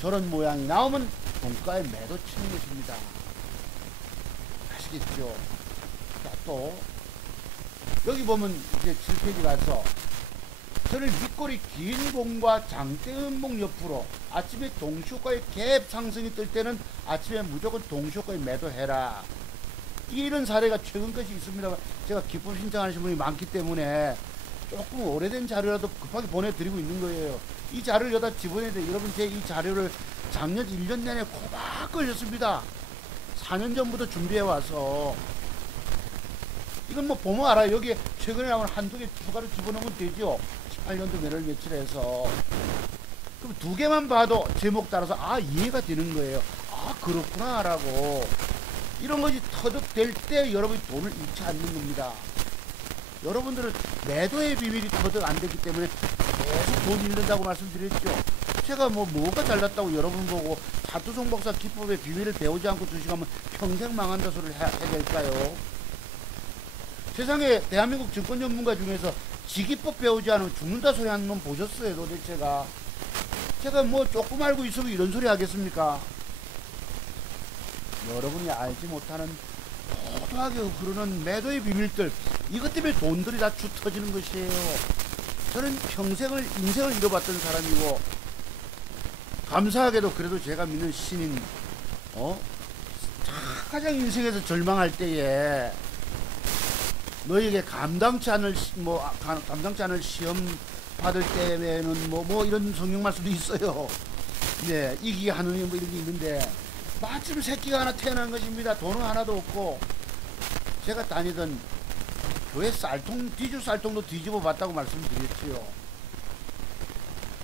저런 모양이 나오면 종가에 매도 치는 것입니다. 아시겠죠? 자, 또 여기 보면 이제 7페이지 가서 저는 밑꼬리 긴 봉과 장대 음봉 옆으로 아침에 동시효과의 갭 상승이 뜰 때는 아침에 무조건 동시효과에 매도해라. 이런 사례가 최근 것이 있습니다. 제가 기법 신청하시는 분이 많기 때문에 조금 오래된 자료라도 급하게 보내드리고 있는 거예요. 이 자료를 여기다 집어내야 돼. 여러분, 제 이 자료를 작년 1년 내내 코박 걸렸습니다. 4년 전부터 준비해와서. 이건 뭐 보면 알아요. 여기에 최근에 나온 한두 개 추가로 집어넣으면 되죠. 18년도 몇월 며칠 해서. 그럼 두 개만 봐도 제목 따라서 이해가 되는 거예요. 그렇구나 라고. 이런 것이 터득될 때 여러분이 돈을 잃지 않는 겁니다. 여러분들은 매도의 비밀이 터득 안 되기 때문에 계속 돈 잃는다고 말씀드렸죠. 제가 뭐가 잘났다고 여러분 보고 차투송 박사 기법의 비밀을 배우지 않고 주식하면 평생 망한다 소리를 해야 될까요? 세상에 대한민국 증권 전문가 중에서 지기법 배우지 않으면 죽는다 소리 하는 놈 보셨어요, 도대체가? 제가 조금 알고 있으면 이런 소리 하겠습니까? 여러분이 알지 못하는 도도하게 흐르는 매도의 비밀들, 이것 때문에 돈들이 다 주 터지는 것이에요. 저는 인생을 잃어봤던 사람이고, 감사하게도 그래도 제가 믿는 신인, 가장 인생에서 절망할 때에 너에게 감당치 않을 시험 받을 때에는 이런 성경 말씀도 있어요. 네, 이기게 하느니 이런 게 있는데, 마침 새끼가 하나 태어난 것입니다. 돈은 하나도 없고. 제가 다니던 교회 쌀통도 뒤집어 봤다고 말씀드렸지요.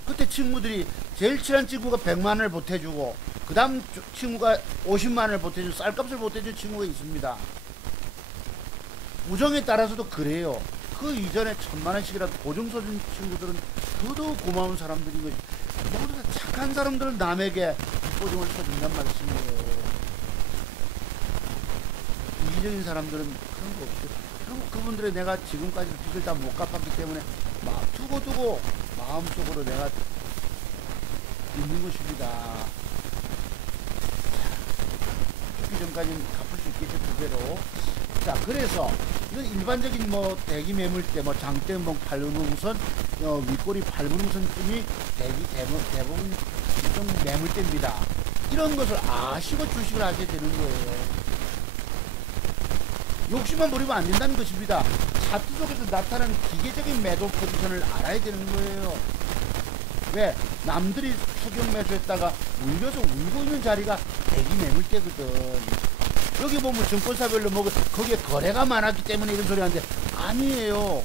그때 친구들이, 제일 친한 친구가 100만원을 보태주고, 그 다음 친구가 50만원을 보태주고, 쌀값을 보태준 친구가 있습니다. 우정에 따라서도 그래요. 그 이전에 1000만원씩이라도 보증 서준 친구들은 더더욱 고마운 사람들인 것이, 모두 다 착한 사람들은 남에게 보증을 서준단 말씀이에요. 이기적인 사람들은 그런 거 없죠. 그리고 그분들의 내가 지금까지 빚을 다 못 갚았기 때문에 두고 마음속으로 내가 있는 것입니다. 죽기 전까지는 갚을 수 있겠죠, 두 배로. 자, 그래서 이건 일반적인 대기 매물 때 장대음봉 8분음선, 윗꼬리 8분음선쯤이 대부분 좀 매물 때입니다. 이런 것을 아시고 주식을 하게 되는 거예요. 욕심만 부리면 안 된다는 것입니다. 차트 속에서 나타나는 기계적인 매도 포지션을 알아야 되는 거예요. 왜? 남들이 추격 매수했다가 울려서 울고 있는 자리가 대기 매물대거든. 여기 보면 증권사별로 거기에 거래가 많았기 때문에 이런 소리 하는데, 아니에요.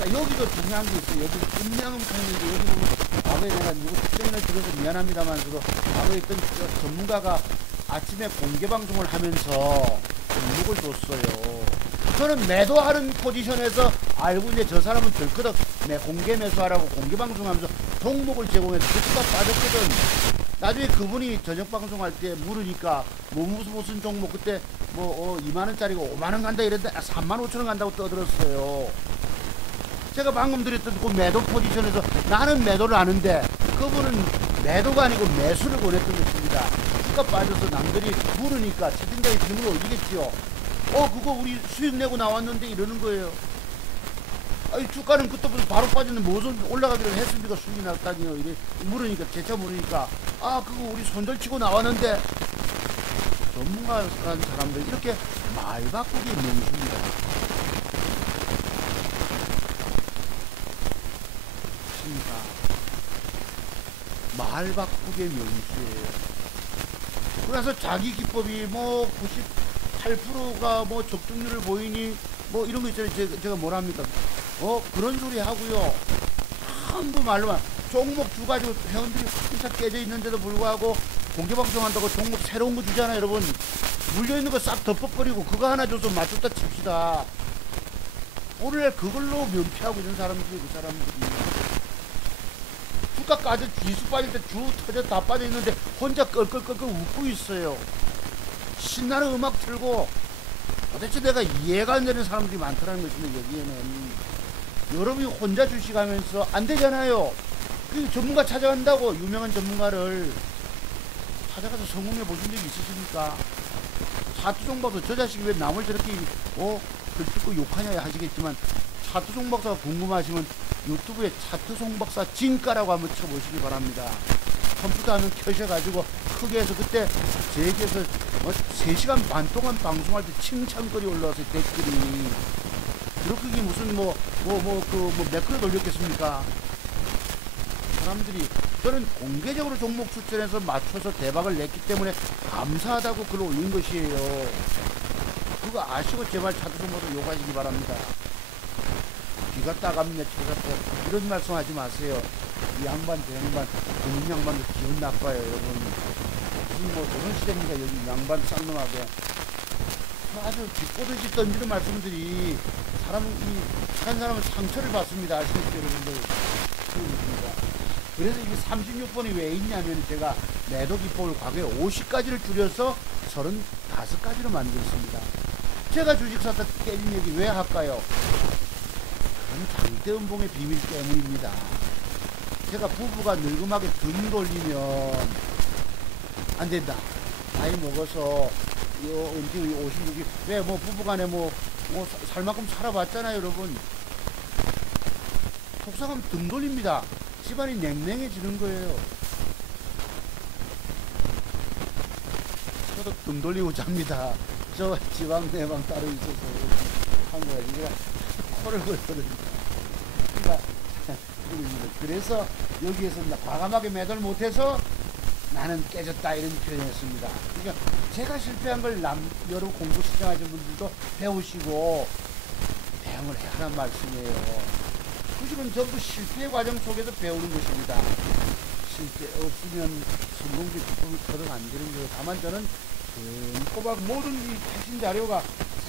자, 여기도 중요한 게 있어요. 여기 음양음탕인데 여기 보면 과거에 내가 누구 특정인을 들어서 미안합니다만서도 과거에 있던 전문가가 아침에 공개방송을 하면서 종목을 줬어요. 저는 매도하는 포지션에서 알고 이제 저 사람은 덜커덕 공개 매수하라고 공개방송하면서 종목을 제공해서 주가 빠졌거든. 나중에 그분이 저녁방송할 때 물으니까 뭐 무슨 종목 그때 뭐 2만원짜리가 5만원 간다 이랬는데 35,000원 간다고 떠들었어요. 제가 방금 드렸던 그 매도 포지션에서 나는 매도를 하는데 그분은 매도가 아니고 매수를 권했던 것입니다. 주가 빠져서 남들이 물으니까 채팅장에 질문을 올리겠지요. 그거 우리 수익 내고 나왔는데 이러는 거예요. 아니 주가는 그때부터 바로 빠졌는데 무슨 올라가기를 했습니까? 수익이 났다니요. 이래 물으니까 재차 물으니까 그거 우리 손절치고 나왔는데 전문가라는 사람들 이렇게 말 바꾸기 명수입니다. 말 바꾸기의 명수예요. 그래서 자기 기법이 뭐 98%가 뭐 적중률을 보이니 뭐 이런 거 있잖아요. 제가 뭐랍니까? 그런 소리 하고요. 전부 말로만 종목 주가지고 회원들이 확 깨져 있는데도 불구하고 공개방송 한다고 종목 새로운 거 주잖아요. 여러분 물려있는 거 싹 덮어버리고 그거 하나 줘서 맞췄다 칩시다. 오늘날 그걸로 면피하고 있는 사람들이 그 사람들이 주가까지 지수 빠질 때 주 터져 다 빠져 있는데 혼자 껄껄껄껄 웃고 있어요. 신나는 음악 틀고 도대체 내가 이해가 안 되는 사람들이 많더라는 것입니다. 여기에는 여러분이 혼자 주식하면서 안 되잖아요. 그 전문가 찾아간다고 유명한 전문가를 찾아가서 성공해 보신 적이 있으십니까? 차트 종박사 저 자식이 왜 남을 저렇게 글 듣고 욕하냐 하시겠지만 차트 종박사가 궁금하시면 유튜브에 차트 종박사 진가라고 한번 쳐보시기 바랍니다. 컴퓨터 화면 켜셔가지고 크게 해서 그때 제기에서 3시간 반 동안 방송할 때 칭찬거리 올라와서 댓글이 그렇게 무슨 매크로 돌렸겠습니까? 사람들이 저는 공개적으로 종목 추천해서 맞춰서 대박을 냈기 때문에 감사하다고 글을 올린 것이에요. 그거 아시고 제발 차트 종목도 욕하시기 바랍니다. 귀가 따갑네 쳐잡고 이런 말씀 하지 마세요. 이 양반 저 양반 금융 양반도 기분 나빠요 여러분. 무슨 조선 시대입니까 여기 양반 쌍놈하게 아주 뒷꼬듯이 던지는 말씀들이 한 사람은 상처를 받습니다. 아시겠죠 여러분들. 그래서 이게 36번이 왜 있냐면 제가 매도 기법을 과거에 50가지를 줄여서 35가지로 만들었습니다. 제가 주식 사다 깨진 얘기 왜 할까요? 그건 장대음봉의 비밀 때문입니다. 제가 부부가 늙음하게 등 돌리면 안 된다. 나이 먹어서 언제 56이 왜 부부간에 살 만큼 살아봤잖아요 여러분. 속상하면 등 돌립니다. 집안이 냉랭해지는 거예요. 저도 등 돌리고 잡니다. 저 지방 내방 따로 있어서 한 거야. 이게 코를 걸거든요. 그래서 여기에서 과감하게 매도를 못해서 나는 깨졌다 이런 표현했습니다. 그러니까 제가 실패한 걸 여러분 공부 시청하신 분들도 배우시고 대응을 해야 하는 말씀이에요. 주식은 전부 실패 과정 속에서 배우는 것입니다. 실패 없으면 성공적 기쁨이 터득 안 되는 거예요. 다만 저는 꼬박 모든 이 핵심 자료가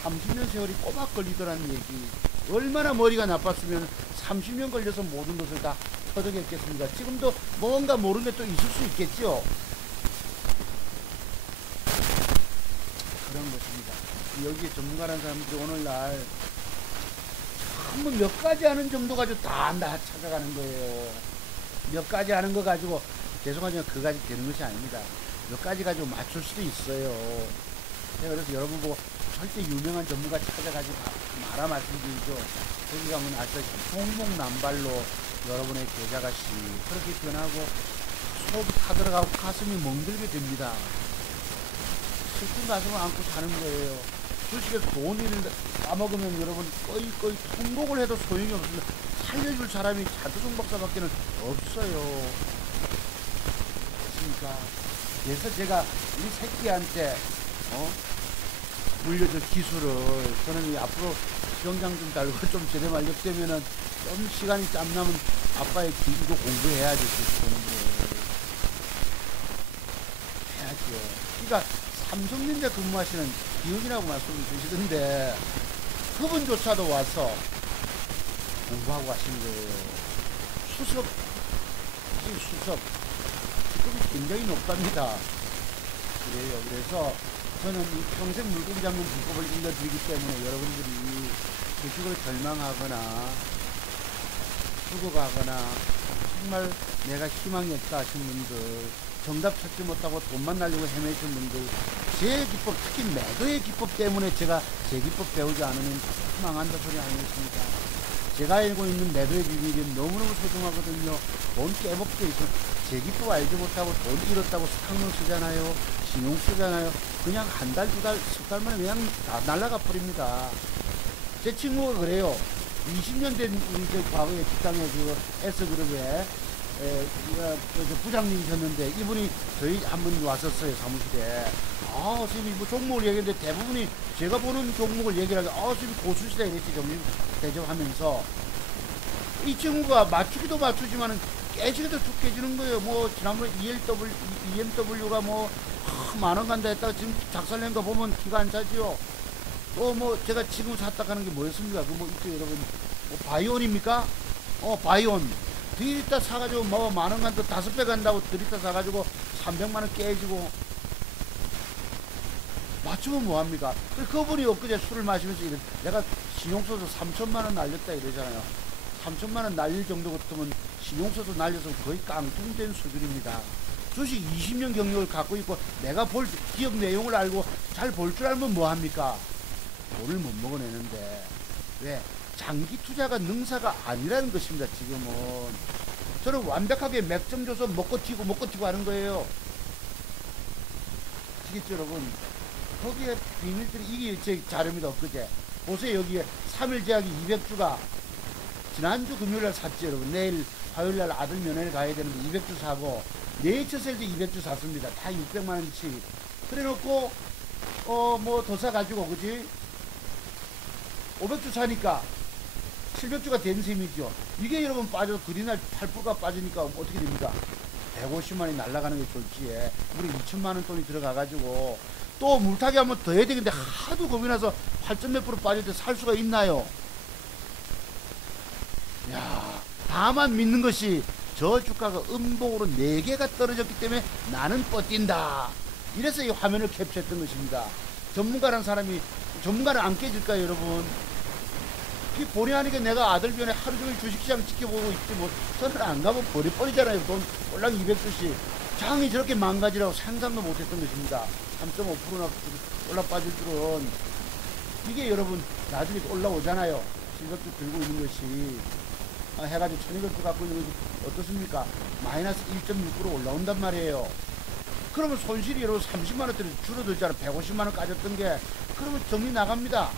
30년 세월이 꼬박 걸리더라는 얘기. 얼마나 머리가 나빴으면 30년 걸려서 모든 것을 다 터득했겠습니까? 지금도 뭔가 모르는 게 또 있을 수 있겠죠. 그런 것입니다. 여기에 전문가라는 사람들이 오늘날 전부 몇 가지 하는 정도 가지고 다 안다 찾아가는 거예요. 몇 가지 하는 거 가지고 죄송하지만 그가지 되는 것이 아닙니다. 몇 가지 가지고 맞출 수도 있어요. 제가 그래서 여러분 보고 절대 유명한 전문가 찾아가지 마라 말씀드리죠. 거기 가면 아시다시피 종목난발로 여러분의 계좌가 그렇게 변하고 속이 타들어가고 가슴이 멍들게 됩니다. 슬픈 가슴을 안고 사는 거예요. 주식에서 돈을 까먹으면 여러분 거의 통곡을 해도 소용이 없습니다. 살려줄 사람이 차두종 박사밖에는 없어요. 그러니까 그래서 제가 이 새끼한테 물려줄 기술을 저는 이 앞으로 수영장 좀 달고 좀 제대로 완력되면은 좀 시간이 짬나면 아빠의 이거 공부해야지. 공부 해야죠. 그러니까 삼성전자 근무하시는 기업이라고 말씀을 주시던데 그분조차도 와서 공부하고 하시는 거예요. 수석 지금이 굉장히 높답니다. 그래요. 그래서 저는 이 평생 물고기 잡는 비법을 일러드리기 때문에 여러분들이 주식을 절망하거나 죽어가거나 정말 내가 희망이 없다 하신 분들, 정답 찾지 못하고 돈만 날리고 헤매신 분들, 제 기법, 특히 매도의 기법 때문에 제가 제 기법 배우지 않으면 망한다 소리 아니겠습니까? 제가 알고 있는 매도의 비밀이 너무너무 소중하거든요. 돈 깨먹게 있어. 제 기법 알지 못하고 돈 잃었다고 스탁론 쓰잖아요. 신용 쓰잖아요. 그냥 한 달, 두 달, 석 달 만에 그냥 다 날라가 버립니다. 제 친구가 그래요. 20년 된 우리 과거에 직장에 그 S그룹에 부장님이셨는데 이분이 저희 한번 왔었어요. 사무실에. 아 선생님이 뭐 종목을 얘기했는데 대부분이 제가 보는 종목을 얘기를 하고 선생님 고수시다 이랬지. 점심 대접하면서 이 친구가 맞추기도 맞추지만은 깨지기도 툭 깨지는 거예요. 뭐 지난번에 EMW가 뭐 만원 간다 했다가 지금 작살낸 거 보면 기가 안 차지요. 또 뭐 제가 지금 샀다 하는 게 뭐였습니까? 그 뭐 있죠 여러분. 뭐 바이온입니까? 바이온. 드리다 사가지고 뭐 만원 간다 5배 간다고 드리다 사가지고 300만원 깨지고 맞추면 뭐합니까? 그분이 엊그제 술을 마시면서 내가 신용소득 3천만원 날렸다 이러잖아요. 3천만원 날릴 정도 같으면 신용소득 날려서 거의 깡통된 수준입니다. 주식 20년 경력을 갖고 있고 내가 기업 내용을 알고 잘 볼 줄 알면 뭐합니까? 돈을 못 먹어내는데 왜? 장기 투자가 능사가 아니라는 것입니다. 지금은 저는 완벽하게 맥점 줘서 먹고 튀고 하는 거예요. 아시겠죠 여러분? 거기에 비밀들이 이게 제 자료입니다. 엊그제 보세요. 여기에 3일 제약이 200주가 지난주 금요일날 샀죠 여러분. 내일 화요일날 아들 면회를 가야 되는데 200주 사고 네이처셀도 200주 샀습니다. 다 600만원치 그래 놓고 뭐 더 사가지고 그지 500주 사니까 700주가 된 셈이죠. 이게 여러분 빠져서 그리날 8%가 빠지니까 어떻게 됩니까? 150만원이 날아가는 게 졸지에 우리 2천만원 돈이 들어가가지고 또 물타기 한번 더 해야 되는데 하도 겁이 나서 8점 몇 프로 빠질 때 살 수가 있나요? 야, 다만 믿는 것이 저 주가가 음봉으로 4개가 떨어졌기 때문에 나는 뻗뛴다. 이래서 이 화면을 캡처했던 것입니다. 전문가라는 사람이 전문가는 안 깨질까요 여러분? 본의 아니게 내가 아들 변에 하루 종일 주식시장 지켜보고 있지 뭐 저는 안 가면 버리잖아요. 돈 꼴랑 200주씩 장이 저렇게 망가지라고 상상도 못했던 것입니다. 3.5%나 올라 빠질 줄은. 이게 여러분 나중에 올라오잖아요. 실적도 들고 있는 것이 해가지고 1200주 갖고 있는 것이 어떻습니까? 마이너스 1.6% 올라온단 말이에요. 그러면 손실이 여러분 30만원대로 줄어들잖아. 150만원 까졌던 게. 그러면 정리 나갑니다.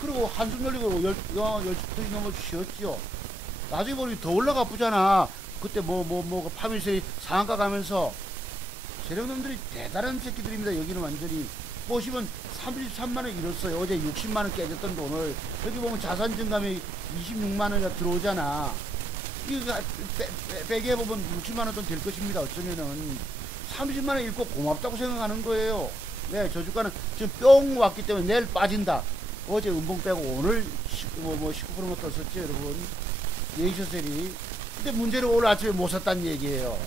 그리고 한숨 돌리고 10시 넘어 쉬었지요. 나중에 보니 더 올라가 보잖아. 그때 파밀셀이 상한가 가면서 세력놈들이 대단한 새끼들입니다. 여기는 완전히 보시면 33만원 잃었어요. 어제 60만원 깨졌던 돈을 여기 보면 자산 증감이 26만원이 들어오잖아. 이거 빼게 해보면 60만원 돈 될 것입니다. 어쩌면은 30만원 잃고 고맙다고 생각하는 거예요. 네, 저 주가는 지금 뿅 왔기 때문에 내일 빠진다. 어제 음봉 빼고 오늘 19%만 떴었죠 여러분. 예이셔셀이. 근데 문제는 오늘 아침에 못 샀다는 얘기예요.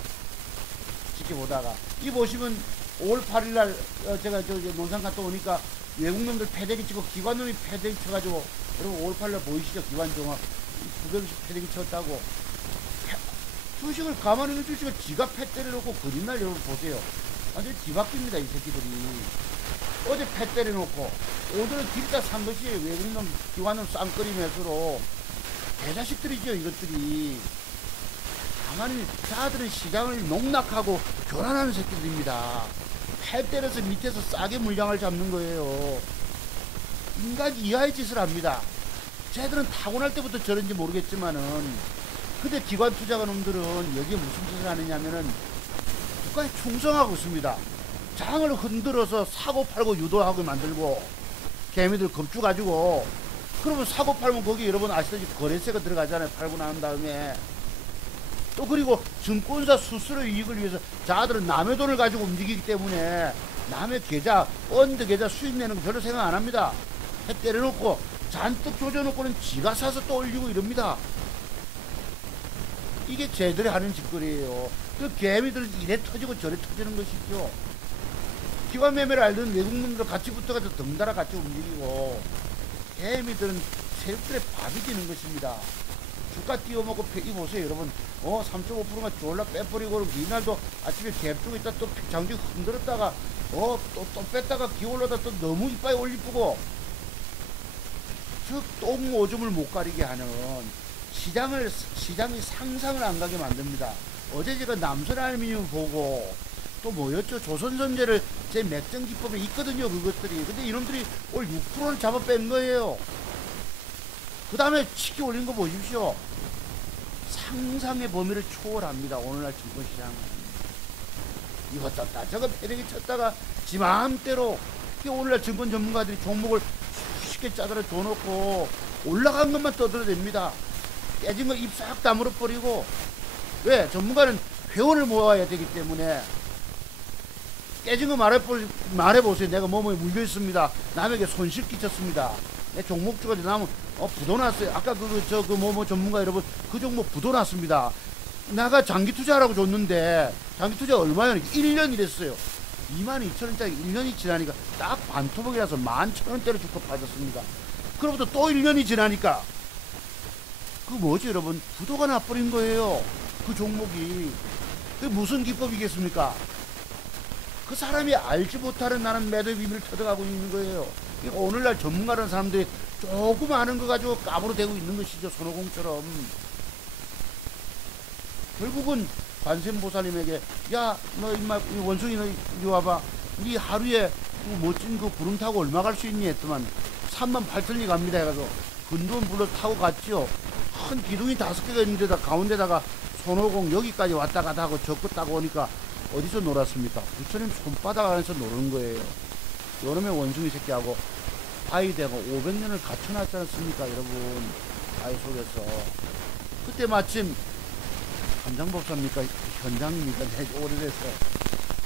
지켜보다가 이 보시면 5월 8일날 제가 논산 갔다 오니까 외국놈들 패대기 치고 기관놈이 패대기 쳐가지고 여러분 5월 8일날 보이시죠? 기관종합 900씩 패대기 쳤다고. 주식을 가만히 있는 주식을 지가 패 때려놓고 그린날 여러분 보세요. 완전히 뒤바뀝니다 이 새끼들이. 어제 패 때려놓고 오늘은 딜다 산 것이 외국놈 기관놈 쌍끌이 매수로 개자식들이죠 이것들이. 가만히 자들은 시장을 농락하고 교란하는 새끼들입니다. 패 때려서 밑에서 싸게 물량을 잡는 거예요. 인간 이하의 짓을 합니다. 쟤들은 타고날 때부터 저런지 모르겠지만은 근데 기관 투자가 놈들은 여기에 무슨 짓을 하느냐면은 국가에 충성하고 있습니다. 장을 흔들어서 사고 팔고 유도하고 만들고 개미들 겁주가지고. 그러면 사고 팔면 거기 여러분 아시다시피 거래세가 들어가잖아요. 팔고 난 다음에. 또 그리고 증권사 스스로 이익을 위해서 자들은 남의 돈을 가지고 움직이기 때문에 남의 계좌, 펀드 계좌 수익 내는 거 별로 생각 안 합니다. 해 때려놓고 잔뜩 조져놓고는 지가 사서 또 올리고 이럽니다. 이게 쟤들이 하는 짓거리예요. 그 개미들은 이래 터지고 저래 터지는 것이죠. 기관 매매를 알던 외국놈들 같이 붙어가지고 덩달아 같이 움직이고, 개미들은 세력들의 밥이 되는 것입니다. 주가 띄워먹고 이 보세요 여러분. 3.5%가 졸라 빼버리고, 이날도 아침에 갭 쪽에 있다 또 장중 흔들었다가 또 뺐다가 기올라다 또 너무 이빨이 올리쁘고, 즉 똥 오줌을 못 가리게 하는 시장이 상상을 안 가게 만듭니다. 어제 제가 남선알미늄 보고 또 뭐였죠? 조선선제를 제 맥정 기법에 있거든요, 그것들이. 근데 이놈들이 올 6%를 잡아 뺀 거예요. 그 다음에 치키 올린 거 보십시오. 상상의 범위를 초월합니다, 오늘날 증권시장은. 이거 떴다 저거 패대기 쳤다가 지 마음대로. 오늘날 증권 전문가들이 종목을 쉽게 짜들어 줘놓고 올라간 것만 떠들어댑니다. 깨진 거 입 싹 다물어 버리고. 왜? 전문가는 회원을 모아야 되기 때문에. 깨진 거 말해보세요. 내가 뭐뭐에 물려있습니다. 남에게 손실 끼쳤습니다. 내 종목주가 나면 부도났어요. 아까 뭐뭐 전문가 여러분, 그 종목 부도났습니다. 나가 장기 투자하라고 줬는데 장기 투자 얼마야? 1년 이랬어요. 22,000원짜리 1년이 지나니까 딱 반토막이라서 11,000원대로 주고 빠졌습니다. 그로부터 또 1년이 지나니까 그 뭐지 여러분? 부도가 나버린 거예요. 그 종목이. 그 무슨 기법이겠습니까? 그 사람이 알지 못하는 나는 매도의 비밀을 터득하고 있는 거예요. 오늘날 전문가라는 사람들이 조금 아는 거 가지고 까부로 대고 있는 것이죠. 손오공처럼. 결국은 관세음보살님에게, 야, 너 임마 원숭이 너 이리 와봐. 우리 하루에 멋진 그 구름 타고 얼마 갈 수 있니? 했더만 38,000리 갑니다 해가지고 근두원 불러 타고 갔죠. 큰 기둥이 5개가 있는데다 가운데다가 손오공 여기까지 왔다 갔다 하고 적고 따고 오니까 어디서 놀았습니까? 부처님 손바닥 안에서 노는 거예요. 여름에 원숭이 새끼하고 바위 대고 500년을 갇혀놨지 않습니까 여러분? 바위 속에서. 그때 마침 감장법사입니까? 현장입니까? 오래돼서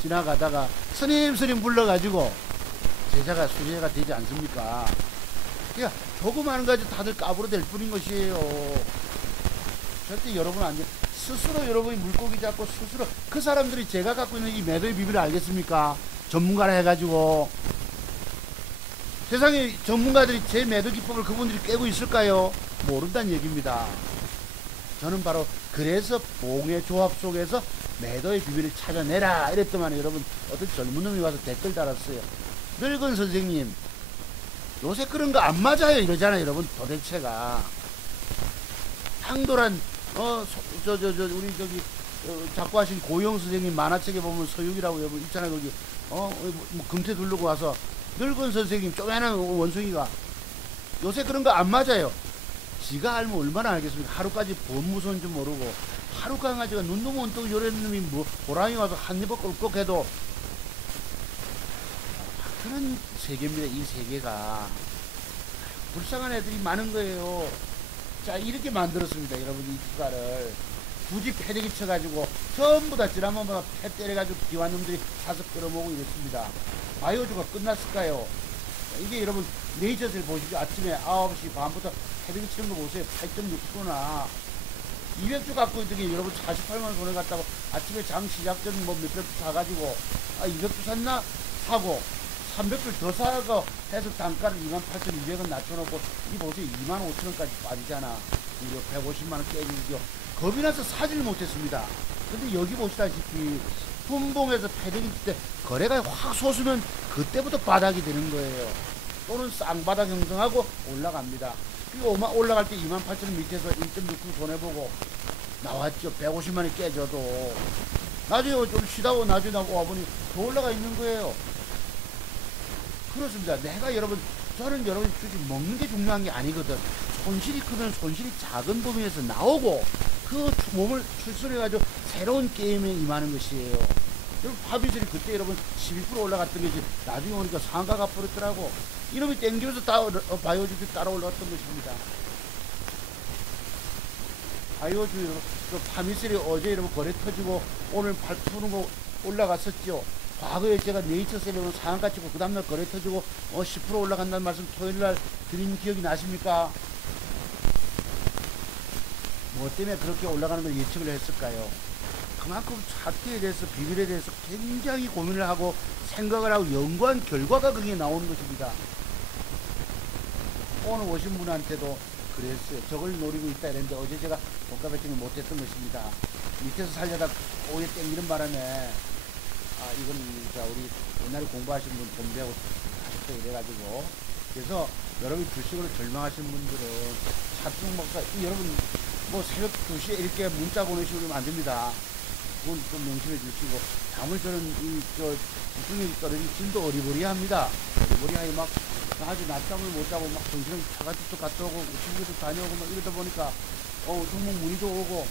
지나가다가 스님 불러가지고 제자가 수제가 되지 않습니까? 그러니까 조그마한 가지 다들 까부로 될 뿐인 것이에요. 절대 여러분 안 돼. 스스로 여러분이 물고기 잡고 스스로, 그 사람들이 제가 갖고 있는 이 매도의 비밀을 알겠습니까? 전문가라 해가지고. 세상에 전문가들이 제 매도 기법을 그분들이 깨고 있을까요? 모른다는 얘기입니다. 저는 바로 그래서 봉의 조합 속에서 매도의 비밀을 찾아내라 이랬더만 여러분, 어떤 젊은 놈이 와서 댓글 달았어요. 늙은 선생님 요새 그런 거 안 맞아요 이러잖아요 여러분. 도대체가 향도란 우리 자꾸 하신 고영 선생님 만화책에 보면 서육이라고 여러분 있잖아요. 거기 뭐 금태 두르고 와서 늙은 선생님 쪼매난 원숭이가 요새 그런 거 안 맞아요. 지가 알면 얼마나 알겠습니까? 하루까지 뭔 무서운 줄 모르고, 하루 강아지가 눈도 못 뜨고 요런 놈이 뭐 호랑이 와서 한 입을 꿀꺽 해도 그런 세계입니다. 이 세계가 불쌍한 애들이 많은 거예요. 자, 이렇게 만들었습니다 여러분. 이 주가를 굳이 패대기 쳐가지고 전부 다 지난번보다 패 때려가지고 기관놈들이 사서 끌어모으고 이랬습니다. 바이오주가 끝났을까요? 이게 여러분 네이처셀 보십시오. 아침에 9시 반부터 패대기 치는 거 보세요. 8.6%나 200주 갖고 있더니 여러분 48만원 손에 갔다고 아침에 장 시작 전 뭐 몇백 주 사가지고 200주 샀나? 사고 300줄 더 사고 해서 단가를 28,200원 낮춰놓고 이 보세요. 25,000원까지 빠지잖아. 이거 150만원 깨지죠. 겁이 나서 사지를 못했습니다. 근데 여기 보시다시피 분봉에서 패대기 때 거래가 확 솟으면 그때부터 바닥이 되는 거예요. 또는 쌍바닥 형성하고 올라갑니다. 그리고 올라갈 때 28,000원 밑에서 1.6% 손해보고 나왔죠. 150만원이 깨져도 나중에 좀 쉬다고 나중에 와보니 더 올라가 있는 거예요. 그렇습니다. 저는 여러분 주식 먹는 게 중요한 게 아니거든. 손실이 크면 손실이 작은 범위에서 나오고 그 몸을 출소해가지고 새로운 게임에 임하는 것이에요. 여러분 파비슬이 그때 여러분 12% 올라갔던 것이 나중에 오니까 상가가 버렸더라고. 이놈이 땡기면서 바이오주도 따라 올라갔던 것입니다. 바이오주 그 파미슬이 어제 여러분 거래 터지고 오늘 푸는 거 올라갔었죠. 과거에 제가 네이처셀러는 상한가 치고 그 다음날 거래 터지고 10% 올라간다는 말씀 토요일날 드린 기억이 나십니까? 뭐 때문에 그렇게 올라가는 걸 예측을 했을까요? 그만큼 차트에 대해서 비밀에 대해서 굉장히 고민을 하고 생각을 하고 연구한 결과가 그게 나오는 것입니다. 오늘 오신 분한테도 그랬어요. 저걸 노리고 있다 이랬는데 어제 제가 고가 배팅을 못했던 것입니다. 밑에서 살려다 오해 땡기는 바람에 이건 우리 옛날에 공부하신 분 공부하고 하셨다 이래가지고 그래서 여러분이 주식을 절망하신 분들은 차트 목사 여러분 뭐 새벽 2시에 이렇게 문자 보내시고 그러면 안 됩니다. 그건 좀 명심해 주시고 잠을 저는 집중력이 떨어지고 지금도 어리버리합니다. 어리버리하게 막 아주 낮잠을 못 자고 막 정신을 차가지도 갔다 오고 친구들도 다녀오고 막 이러다 보니까 종목 문의도 오고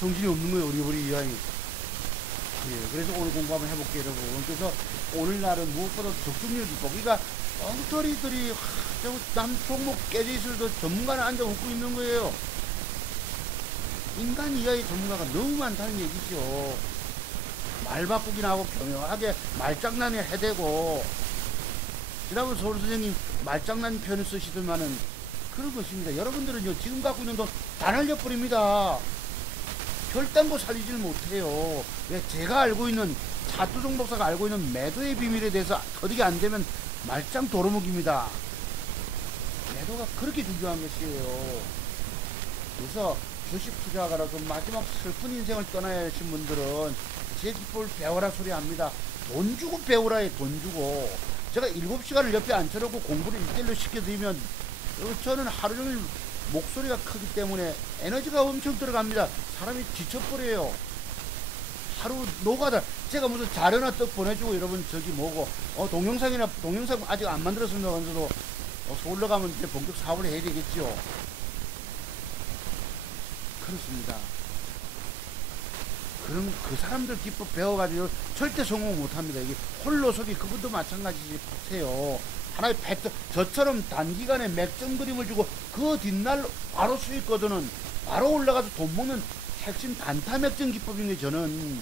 정신이 없는 거예요. 어리버리 이하이. 예, 그래서 오늘 공부 한번 해볼게요 여러분. 그래서 오늘날은 무엇보다 적중률 기법 그러니까 엉터리들이 남 종목 깨져 있어도 전문가는 앉아 웃고 있는 거예요. 인간 이하의 전문가가 너무 많다는 얘기죠. 말 바꾸기나 하고 교묘하게 말장난에 해대고 지난번 서울 선생님 말장난 표현을 쓰시더만은 그런 것입니다. 여러분들은요 지금 갖고 있는 돈 다 날려버립니다. 별딴 거 살리질 못해요. 왜 제가 알고 있는 차투종 목사가 알고 있는 매도의 비밀에 대해서 어떻게 안 되면 말짱 도루묵입니다. 매도가 그렇게 중요한 것이에요. 그래서 주식 투자가라도 마지막 슬픈 인생을 떠나야 하신 분들은 제 기법을 배워라 소리 합니다. 돈 주고 배우라에 돈 주고 제가 7시간을 옆에 앉혀놓고 공부를 1대1로 시켜드리면 저는 하루 종일 목소리가 크기 때문에 에너지가 엄청 들어갑니다. 사람이 지쳐버려요. 하루 노가다. 제가 무슨 자료나 떡 보내주고 여러분 저기 뭐고 동영상 아직 안 만들었습니다. 하면서도 서울로 가면 이제 본격 사업을 해야 되겠죠. 그렇습니다. 그럼 그 사람들 기법 배워가지고 절대 성공 못합니다. 이게 홀로서기 그분도 마찬가지세요. 하나의 패턴 저처럼 단기간에 맥점 그림을 주고 그 뒷날 바로 수익 거두는 바로 올라가서 돈 먹는 핵심 단타 맥점 기법인 게 저는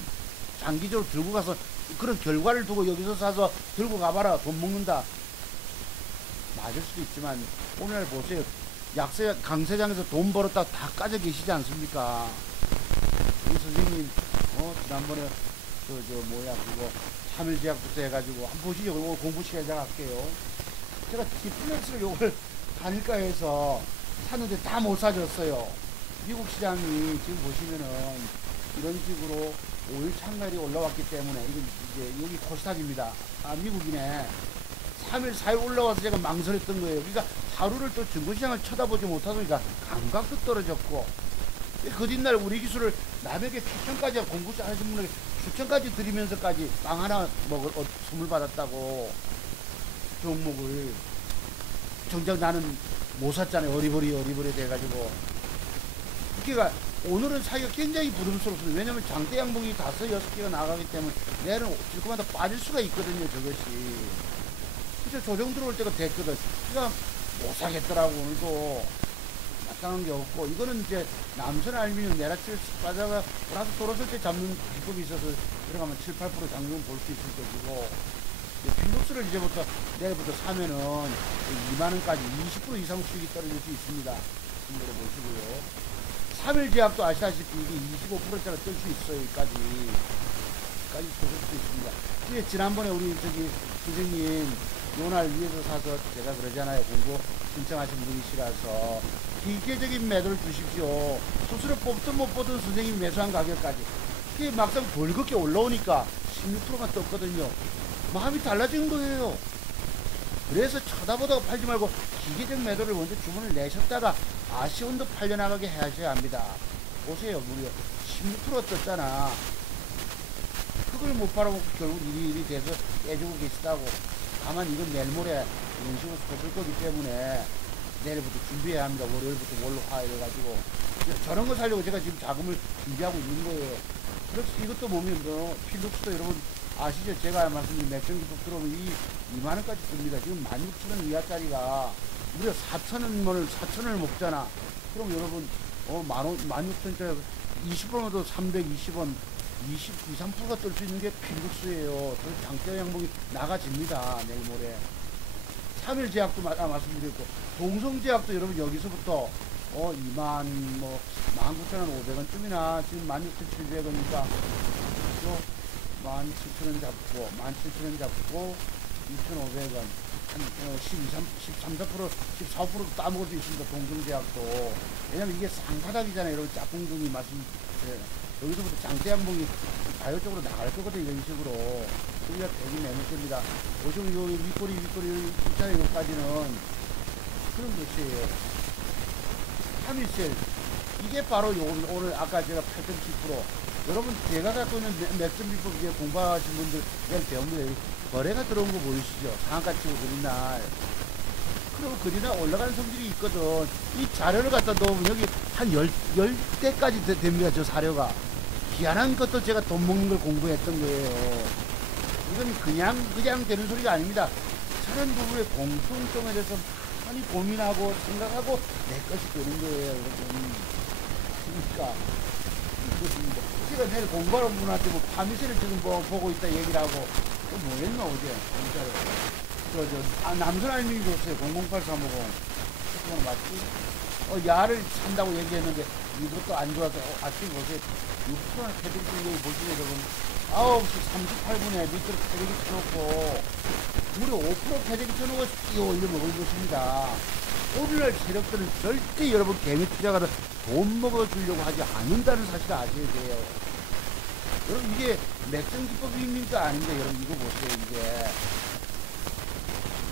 장기적으로 들고 가서 그런 결과를 두고 여기서 사서 들고 가봐라 돈 먹는다 맞을 수도 있지만 오늘 보세요. 강세장에서 돈 벌었다 다 까져 계시지 않습니까? 우리 선생님 지난번에 그거 3일 제약부터 해가지고 한번 보시죠. 오늘 공부 시작할게요. 제가 디플렉스를 요걸 단일가에서 샀는데 다 못 사줬어요. 미국 시장이 지금 보시면은 이런 식으로 5일 참가일이 올라왔기 때문에 이건 이제 여기 코스닥입니다. 미국이네. 3일 4일 올라와서 제가 망설였던 거예요. 그러니까 하루를 또 증권시장을 쳐다보지 못하니까 감각도 떨어졌고 그 뒷날 우리 기술을 남에게 추천까지 공부 하신 분에게 추천까지 드리면서까지 빵 하나 선물 받았다고 종목을 정작 나는 못 샀잖아요. 어리버리 돼가지고 그러니까 오늘은 사기가 굉장히 부담스럽습니다. 왜냐면 장대 양봉이 5, 6개가 나가기 때문에 내일은 질거마다 빠질 수가 있거든요. 저것이 그래서 조정 들어올 때가 됐거든. 그러니까 못 사겠더라고. 오늘도 마땅한 게 없고 이거는 이제 남선 알미늄 내라칠 빠져가 플러스 돌았을 때 잡는 기법이 있어서 들어가면 7, 8% 장중 볼 수 있을 것이고 핀복스를 이제부터 내일부터 사면은 2만원까지 20% 이상 수익이 떨어질 수 있습니다. 참고로 보시고요. 3일 제약도 아시다시피 이게 25%짜리 뜰 수 있어요. 여기까지 뜰 수 있습니다. 근데 지난번에 우리 선생님 요날 위에서 사서 제가 그러잖아요. 공부 신청하신 분이시라서 기계적인 매도를 주십시오. 수수료 뽑든 못 뽑든 선생님 매수한 가격까지. 그게 막상 벌겋게 올라오니까 16%가 떴거든요. 마음이 달라진 거예요. 그래서 쳐다보다가 팔지 말고 기계적 매도를 먼저 주문을 내셨다가 아쉬운도 팔려나가게 하셔야 합니다. 보세요. 무려 16% 떴잖아. 그걸 못 팔아먹고 결국 일이 돼서 깨지고 계시다고. 다만 이건 내일 모레 이런 식으로 쏟을 거기 때문에 내일부터 준비해야 합니다. 월요일부터 월화 이래가지고 저런 거 살려고 제가 지금 자금을 준비하고 있는 거예요. 이것도 보면 필룩스도 여러분 아시죠? 제가 말씀드린 맥정기법 들어오면 2만원까지 씁니다. 지금 16,000원 이하짜리가 무려 4,000원을 먹잖아. 그럼 여러분 16,000원짜리 20%도 320원 20, 3%가 뜰 수 있는 게 필룩스예요. 그래서 장대 양봉이 나가집니다. 내일 모레. 3일 제약도 말씀드렸고, 동성제약도 여러분 여기서부터 19,500원쯤이나 지금 16,700원이니까 17,000원 잡고 17,000원 잡고 2,500원 한 13, 14% 14%도 따먹을 수 있습니다. 동성제약도. 왜냐면 이게 상바닥이잖아요. 여러분 짝꿍둥이 말씀 여기서부터 장대양봉이 자율적으로 나갈 거거든요. 이런 식으로. 우리가 되긴 내놓을 겁니다. 보시면 요 윗꼬리 있잖아요. 여기까지는 그런 것이에요. 3일셀. 이게 바로 오늘 아까 제가 8.7% 여러분 제가 갖고 있는 맥점 비법 이제 공부하신 분들 그냥 배운 거예요. 거래가 들어온 거 보이시죠? 상한가 치고 그린 날. 그리고 그리날 올라가는 성질이 있거든. 이 자료를 갖다 놓으면 여기 한 10대까지 됩니다. 저 사료가. 희한한 것도 제가 돈 먹는 걸 공부했던 거예요. 이건 그냥 되는 소리가 아닙니다. 저런 부분의 공통점에 대해서 많이 고민하고 생각하고 내 것이 되는 거예요. 여러분. 그러니까 이것입니다. 제가 내일 공부하는 분한테 파미셀을 지금 보고 있다 얘기를 하고 또 뭐 했나 어제 진짜로 남선 알림이 줬어요. 008350 그건 맞지? 야를 산다고 얘기했는데 이것도 안 좋아서 아침에 보세요. 6%나 패드립 거 보시면 여러분 9시 38분에 밑으로 패드립 쳐놓고 무려 5% 패드립 쳐놓고 뛰어 올려먹은 것입니다. 오늘날 세력들은 절대 여러분 개미 투자가서 돈 먹어주려고 하지 않는다는 사실을 아셔야 돼요. 여러분 이게 맥정기법입니까? 아닌데 여러분 이거 보세요. 이게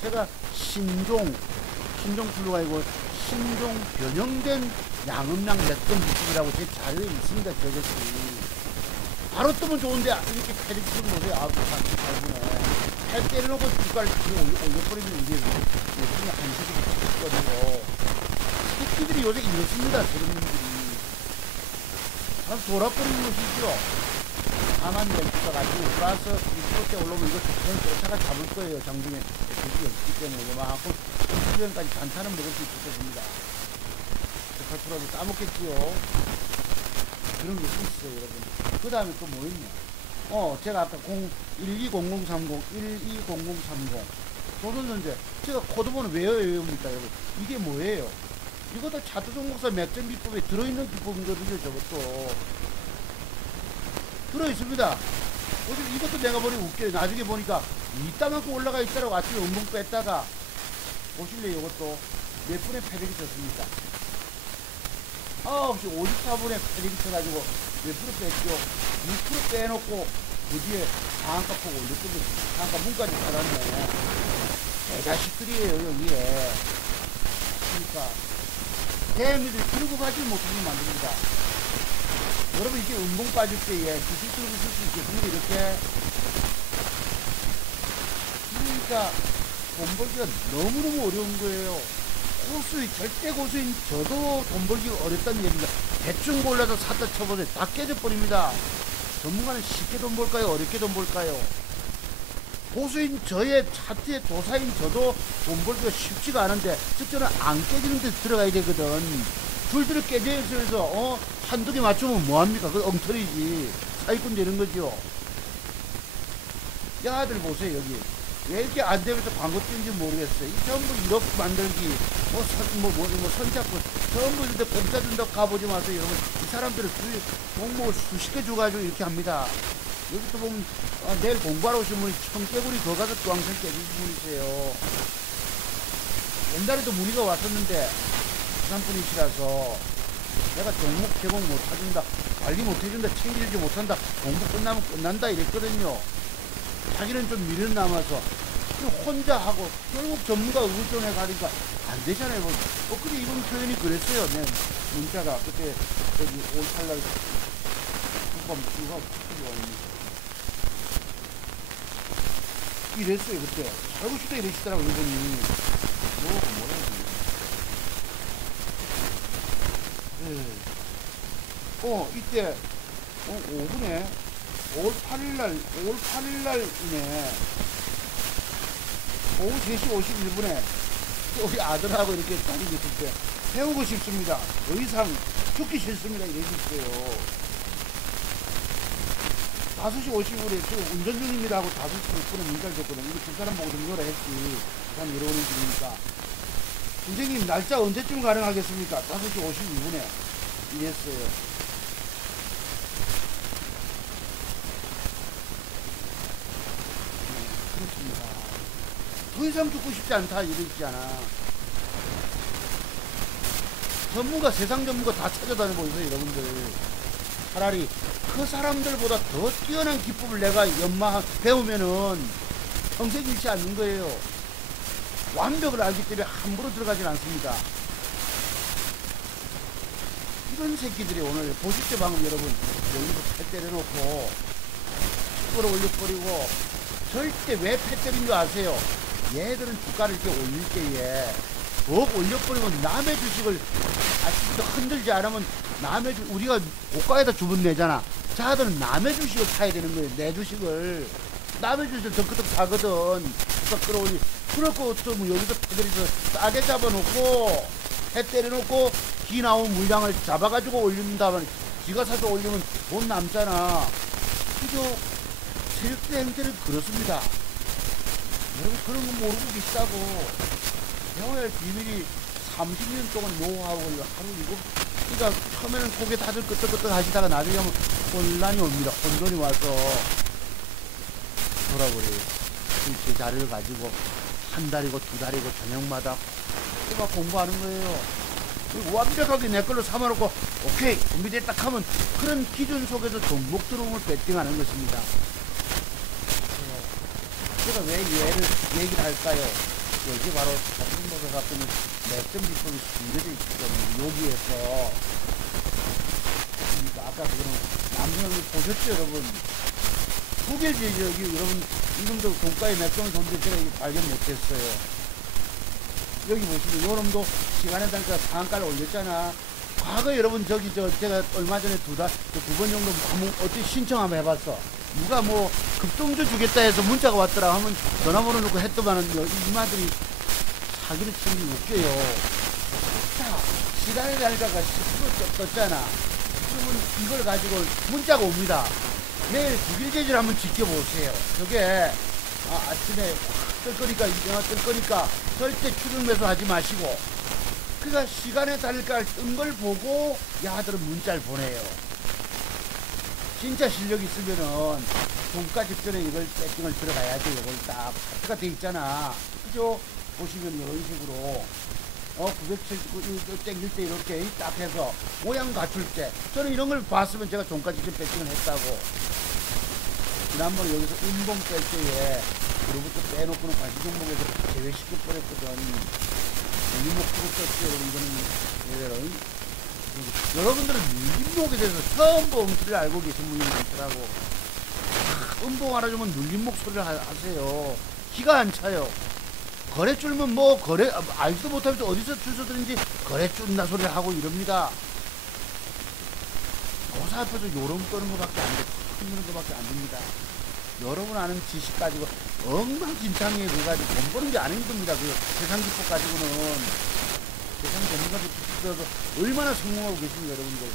제가 신종 플루가 아니고 신종 변형된 양음량 맥정기법이라고 제 자료에 있습니다. 저것이 바로 뜨면 좋은데 이렇게 패딩 치고 보세요. 38분에 팔 때려놓고 주가를 올려버리면 이게 예전에 한식이 있거든요. 새끼들이 요새 이렇습니다. 저런분들이 다 돌아버리는 것이죠. 다만 멘트가 가지고 플러스 6%대 올라오면 이거 저는 쫓아가 잡을 거예요. 장중에 주식이 없기 때문에 이만큼 1년까지 단타는 먹을 수 있을 것입니다. 8%도 따먹겠지요. 그런 것이 있어요, 여러분. 그 다음에 또 뭐 있냐? 제가 아까 120030, 120030. 조선전제. 제가 코드번호 왜 외웁니까, 여러분? 이게 뭐예요? 이것도 차트 종목사 맥점 비법에 들어있는 비법이거든요, 저것도. 들어있습니다. 이것도 내가 보니 웃겨요. 나중에 보니까 이따만큼 올라가 있다라고 아침에 음봉 뺐다가, 보실래요, 이것도? 몇 분에 패력이 졌습니까? 9시 54분에 패력이 쳐가지고 몇 프로 뺐죠? 6% 빼놓고 그 뒤에 상한가 보고 올렸거든요. 상한가 문까지 살았네. 대자식들이에요, 여기에. 그러니까 대미들 들고 가지 못하게 만듭니다. 여러분 이게 음봉 빠질 때에 주식 들고 쓸 수 있겠습니까? 이렇게. 그러니까 돈 벌기가 너무너무 어려운 거예요. 고수인, 절대 고수인 저도 돈 벌기가 어렵다는 얘기입니다. 대충 골라서 샀다 쳐보세요. 다 깨져버립니다. 전문가는 쉽게 돈 벌까요? 어렵게 돈 벌까요? 고수인 저의 차트의 도사인 저도 돈 벌기가 쉽지가 않은데, 특별은 안 깨지는 데 들어가야 되거든. 줄들이 깨져 있으면서 한두 개 맞추면 뭐합니까? 그거 엉터리지. 사기꾼 되는 거죠. 야들 보세요. 여기 왜 이렇게 안 되면서 광고 띄는지 모르겠어요. 이 전부 1억 만들기 선착순 전부 이런데 공짜 준다고 가보지 마세요. 여러분 이 사람들은 종목을 수십 개 줘가지고 이렇게 합니다. 여기 또 보면 내일 공부하러 오신 분이 청개구리 더 가서 꽝살 깨주신 분이세요. 옛날에도 문의가 왔었는데 부산분이시라서 내가 종목 제공 못해준다, 관리 못해준다, 챙기지 못한다, 공부 끝나면 끝난다 이랬거든요. 자기는 좀 미련 남아서 혼자 하고 결국 전문가 의존해 가니까 안 되잖아요. 근데 이번 표현이 그랬어요. 내 문자가 그때 저기 5.8날 이랬어요. 그때 살고 싶다 이러시더라고 이분이. 뭐라 이때 5분에 5월 8일날이네. 오후 3시 51분에 우리 아들하고 이렇게 다니고 있을 때 배우고 싶습니다. 더 이상 죽기 싫습니다. 이래주세요. 5시 50분에 지금 운전 중입니다 하고 5시 6분에 문자를 줬거든요. 이거 두 사람 보고 좀 요라 했지. 한 이러고는 중이니까. 선생님, 날짜 언제쯤 가능하겠습니까? 5시 52분에 이랬어요. 그렇습니다. 더 이상 죽고 싶지 않다 이랬잖아. 전문가, 세상 전문가 다 찾아다니고 있어요, 여러분들. 차라리 그 사람들보다 더 뛰어난 기법을 내가 배우면은 평생 잃지 않는 거예요. 완벽을 알기 때문에 함부로 들어가진 않습니다. 이런 새끼들이 오늘 보십시오. 방금 여러분 여기서 패 때려놓고 끌어올려버리고, 절대 왜 패 때린 줄 아세요? 얘들은 주가를 이렇게 올릴 때에 억 올려버리고 남의 주식을 아직도 흔들지 않으면 우리가 고가에다 주문 내잖아. 자들은 남의 주식을 사야 되는 거예요. 내 주식을. 남의 주식을 덩크덩크 사거든. 주가 끌어올리. 그럴 거 없으면 여기서 패들이서 싸게 잡아놓고 해 때려놓고 기 나온 물량을 잡아가지고 올린다면 지가 사서 올리면 돈 남잖아. 그죠? 세력대 행태는 그렇습니다. 여러분 그런 거 모르고 비싸고 배워야 할 비밀이 30년 동안 노하우를 하루 이거 그러니까 처음에는 고개 다들 끄떡끄떡 하시다가 나중에 하면 혼란이 옵니다. 혼돈이 와서 돌아버려요. 제 자료를 가지고 한 달이고 두 달이고 저녁마다 막 공부하는 거예요. 그리고 완벽하게 내 걸로 삼아놓고 오케이 준비됐다 하면 그런 기준 속에서 종목 들어옴을 배팅하는 것입니다. 제가 왜 얘를 얘기를 할까요? 여기 바로 같은 것을 갖고는 매점 비법이 숨겨져 있기 때문에 여기에서 아까 그거는 남성을 보셨죠 여러분? 독일제조기 여러분 이놈도 종가에 매점을 줬는데 제가 이거 발견 못했어요. 여기 보시면 요놈도 시간에 따니까 상한가를 올렸잖아. 과거 여러분 제가 얼마 전에 두 번 정도 어떻게 신청 한번 해봤어. 누가 뭐 급등주 주겠다 해서 문자가 왔더라 하면 전화번호 넣고 했더만은 이마들이 사기를 치는 게 웃겨요. 자, 시간에 달가가 10% 떴잖아. 그러면 이걸 가지고 문자가 옵니다. 내일 독일제재를 한번 지켜보세요. 저게 아침에 뜰 거니까 절대 추격 매수 하지 마시고, 그러니까 시간에 달가 뜬 걸 보고 야들은 문자를 보내요. 진짜 실력 있으면은 종가 직전에 이걸 세팅을 들어가야지. 이걸 딱 차트가 돼 있잖아. 그죠? 보시면 이런 식으로 979 땡길 때 이렇게 딱 해서 모양 갖출 때 저는 이런 걸 봤으면 제가 종가 직전 배팅을 했다고. 지난번 여기서 운동 뺄 때에 그로부터 빼놓고는 관심 종목에서 제외시켜 버렸거든. 물림목 프로 썼죠. 이거는 여러분들은 눌림목에 대해서 처음 봉투를 알고 계신 분이 많더라고. 음봉 알아주면 눌림목 소리를 하세요. 기가 안 차요. 거래줄면 뭐 알지도 못하면서 어디서 줄 서든지 거래줄나 소리를 하고 이럽니다. 고사 앞에서 요런 떠는 것밖에 안 돼. 흔드는 것밖에 안 됩니다. 여러분 아는 지식 가지고 엉망진창에 그가지고 돈 버는 게 안 힘듭니다. 그 세상 기법 가지고는. 세상 전문가들 들어서 얼마나 성공하고 계십니까 여러분들.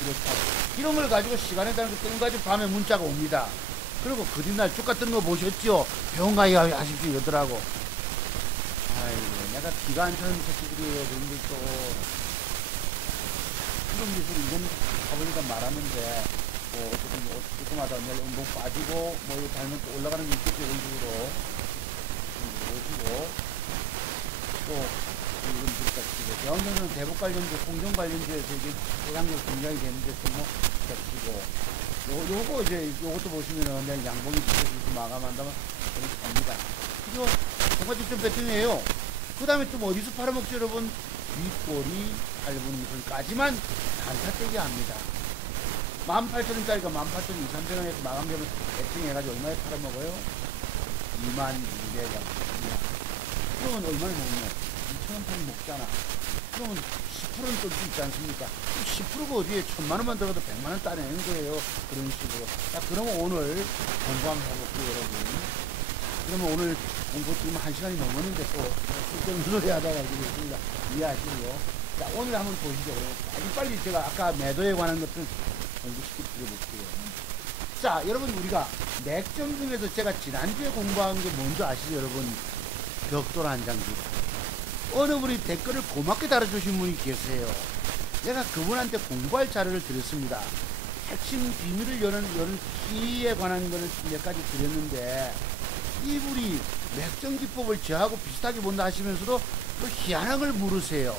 이렇다고 이런 걸 가지고 시간에 따라서 뜬 가지고 밤에 문자가 옵니다. 그리고 그 뒷날 쭉 같은 거 보셨죠? 병원 가야 하십시오 이러더라고. 아이고 내가 기가 안 차는 새끼들이에요. 그런데 또 이런 기술 이건 가보니까 말하는데 어쨌든 조금하다 내일 운동 빠지고 뭐 달면 또 올라가는 게 있겠죠. 이런 식으로 보여주고 또 대학교는 대북 관련주, 공정 관련주에서 이게 대상력 굉장히 되는데 뭐 겹치고 요거 이제 요것도 보시면은 내가 양봉이 붙여서 마감한다면 됩니다. 그죠? 정말 직접 배팅이에요. 그 다음에 또 어디서 팔아먹죠 여러분? 윗꼬리 8분 2분까지만 단타떼기 합니다. 18,000원짜리가 18,200~18,300원에서 마감되면 배팅해가지고 얼마에 팔아먹어요? 22,200원. 그러면 얼마나 먹냐? 2,000원짜리 먹잖아. 그러면 10%는 뜰 수 있지 않습니까? 10%가 어디에 1,000만원만 들어가도 100만원 따내는 거예요. 그런 식으로. 자, 그러면 오늘 공부 한번 해볼게요, 여러분. 그러면 오늘 공부 지금 1시간이 넘었는데 또 쓸데없는 소리 하다가 이랬습니다. 이해하시고요. 자, 오늘 한번 보시죠. 아주 빨리 제가 아까 매도에 관한 것들 공부시켜 드려볼게요. 자, 여러분, 우리가 맥점 중에서 제가 지난주에 공부한 게 뭔지 아시죠, 여러분? 벽돌 한장기. 어느 분이 댓글을 고맙게 달아주신 분이 계세요. 제가 그분한테 공부할 자료를 드렸습니다. 핵심 비밀을 여는 키에 관한 거는 몇 가지 드렸는데, 이분이 맥점 기법을 저하고 비슷하게 본다 하시면서도 또 희한한 걸 물으세요.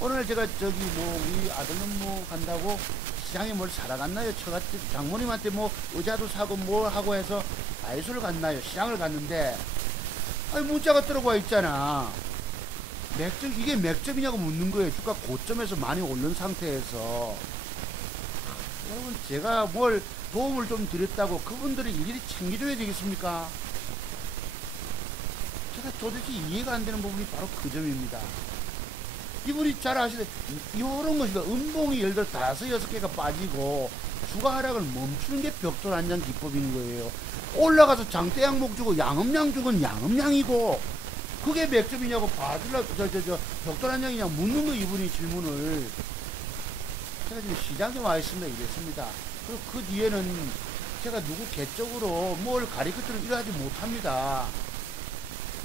오늘 제가 저기 뭐 우리 아들은 뭐 간다고 시장에 뭘 사러 갔나요? 처갓 장모님한테 뭐 의자도 사고 뭘 하고 해서 다이소를 갔나요? 시장을 갔는데 아니 문자가 들어와 있잖아. 맥점, 이게 맥점이냐고 묻는 거예요. 주가 고점에서 많이 오른 상태에서. 여러분, 제가 뭘 도움을 좀 드렸다고 그분들이 일일이 챙겨줘야 되겠습니까? 제가 도대체 이해가 안 되는 부분이 바로 그 점입니다. 이분이 잘 아시는 이런 것이다. 음봉이 예를 들어 5, 6개가 빠지고 주가 하락을 멈추는 게 벽돌 한장 기법인 거예요. 올라가서 장대양목 주고 양음양 주건 양음양이고, 그게 맥점이냐고 봐줄라 벽돌 한장이냐 묻는 거, 이분이 질문을. 제가 지금 시장에 와 있습니다. 이랬습니다. 그리고 그 뒤에는 제가 누구 개적으로 뭘 가리키도록 일하지 못합니다.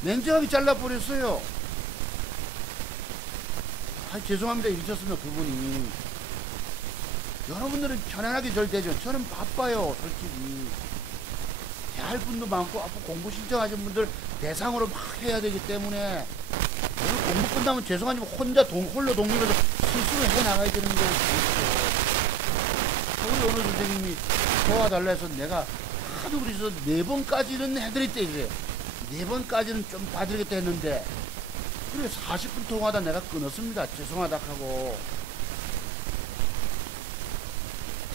냉정하게 잘라버렸어요. 아, 죄송합니다. 이러셨으면 그분이. 여러분들은 편안하게 절대죠. 저는 바빠요, 솔직히. 대할 분도 많고, 앞으로 공부 신청하신 분들 대상으로 막 해야 되기 때문에, 오늘 공부 끝나면 죄송하지만 혼자 홀로 독립해서 스스로 해나가야 되는 거예요. 우리 오늘 선생님이 도와달라 해서 내가 하도 그래서 4번까지는 해드렸대, 그래요. 4번까지는 좀 봐드리겠다 했는데, 그래 40분 통화하다 내가 끊었습니다. 죄송하다 하고.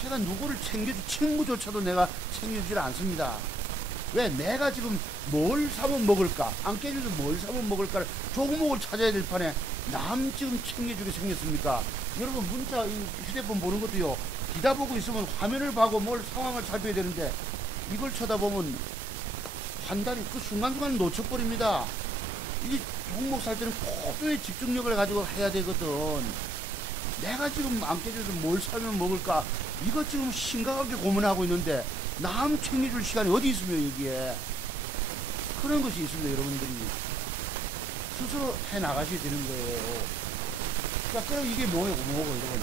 제가 누구를 친구조차도 내가 챙겨주질 않습니다. 왜? 내가 지금 뭘 사면 먹을까? 안 깨져서 뭘 사면 먹을까를 종목을 찾아야 될 판에 남 지금 챙겨주게 생겼습니까? 여러분, 문자, 휴대폰 보는 것도요, 기다 보고 있으면 화면을 보고 뭘 상황을 살펴야 되는데, 이걸 쳐다보면 판단이 그 순간순간 놓쳐버립니다. 이게 종목 살 때는 고도의 집중력을 가지고 해야 되거든. 내가 지금 안 깨져서 뭘 사면 먹을까? 이거 지금 심각하게 고민하고 있는데 남 챙겨줄 시간이 어디 있으며 여기에. 그런 것이 있습니다. 여러분들이 스스로 해나가셔야 되는 거예요. 자, 그럼 이게 뭐예요? 여러분,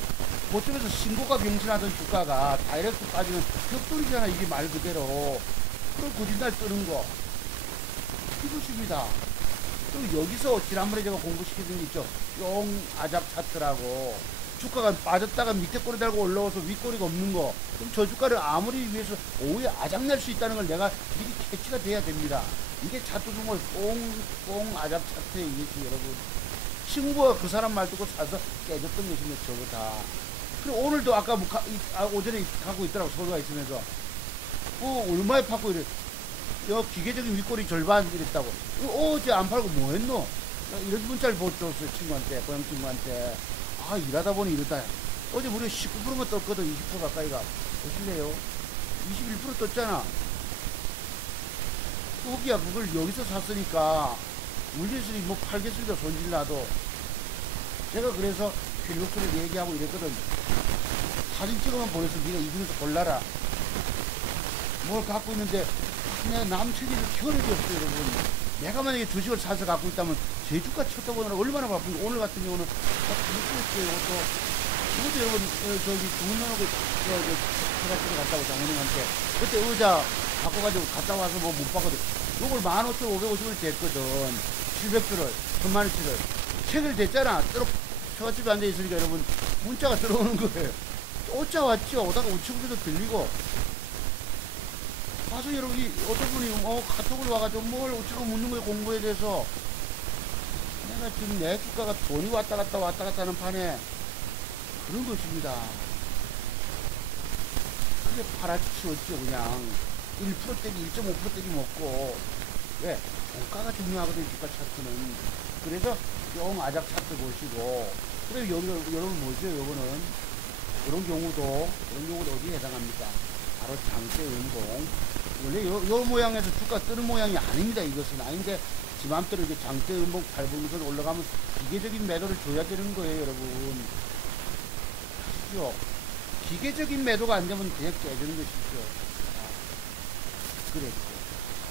고점에서 신고가 경신하던 주가가 다이렉트 빠지는 벽돌이잖아, 이게 말 그대로. 그럼 거짓말 뜨는 거, 이것입니다. 또 여기서 지난번에 제가 공부시켜준 게 있죠. 용 아잡 차트라고. 주가가 빠졌다가 밑에 꼬리 달고 올라와서 윗꼬리가 없는 거. 그럼 저 주가를 아무리 위해서 오후에 아작낼 수 있다는 걸 내가 미리 캐치가 돼야 됩니다. 이게 차트 중을 꽁 아잡 차트의 이게 여러분. 친구가 그 사람 말 듣고 사서 깨졌던 것입니다. 저거 다. 그리고 오늘도 아까 오전에 갖고 있더라고, 서울가 있으면서. 얼마에 팔고 이래. 기계적인 윗꼬리 절반 이랬다고. 어제 안 팔고 뭐 했노? 이런 문자를 줬어요, 친구한테, 고향 친구한테. 아, 일하다 보니 이랬다. 어제 무려 19%가 떴거든, 20% 가까이가. 보실래요? 21% 떴잖아. 거기야, 그걸 여기서 샀으니까, 물리술이 뭐 팔겠습니다, 손질나도. 제가 그래서 필록들을 얘기하고 이랬거든. 사진 찍어만 보내서 네가 이 중에서 골라라. 뭘 갖고 있는데, 내가 남 책임을 겨를이 없어요, 여러분. 내가 만약에 주식을 사서 갖고 있다면 제 주가 쳤다 보느라 얼마나 바쁜데, 오늘 같은 경우는 이것도 여러분, 저기 주문하고 제가 갔다고 장모님한테 그때 의자 바꿔가지고 갔다 와서 뭐 못 받거든. 요걸 15,550원을 댔거든. 700주를 10,000원치를 책을 댔잖아. 처갓집에 앉아있으니까 여러분 문자가 들어오는 거예요. 오자 왔죠. 오다가 우측에서 들리고 와서 여러분, 어떤 분이 카톡을 와가지고 뭘 어쩌고 묻는 거예요, 공부에 대해서. 내가 지금 내 주가가 돈이 왔다 갔다 하는 판에 그런 것입니다. 그게 팔아치웠죠. 그냥 1% 떼기 1.5% 떼기 먹고. 왜? 종가가 중요하거든요, 주가 차트는. 그래서 용 아작 차트 보시고, 그리고 여러분 뭐죠? 요거는 이런 경우도 어디에 해당합니까? 바로 장대 음봉. 원래 요 모양에서 주가 뜨는 모양이 아닙니다. 이것은 아닌데 지 맘대로 이제 장대 음봉 8분선 올라가면 기계적인 매도를 줘야 되는 거예요, 여러분. 아시죠? 기계적인 매도가 안 되면 그냥 깨지는 것이죠. 그래.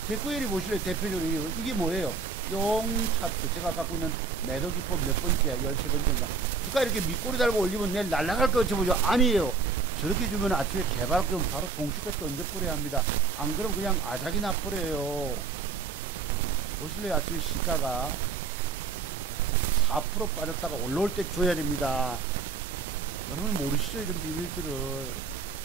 데코엘이 보실래요? 대표적으로 이게 뭐예요? 용 차트. 제가 갖고 있는 매도 기법 몇 번째? 13번째인가? 주가 이렇게 밑꼬리 달고 올리면 내일 날아갈 거 같이 보죠? 아니에요. 저렇게 주면 아침에 개발 그럼 바로 공시가 던져버려야 합니다. 안 그러면 그냥 아작이 나버려요. 보실래요? 아침에 시가가 4% 빠졌다가 올라올 때 줘야 됩니다. 여러분 모르시죠? 이런 비밀들을.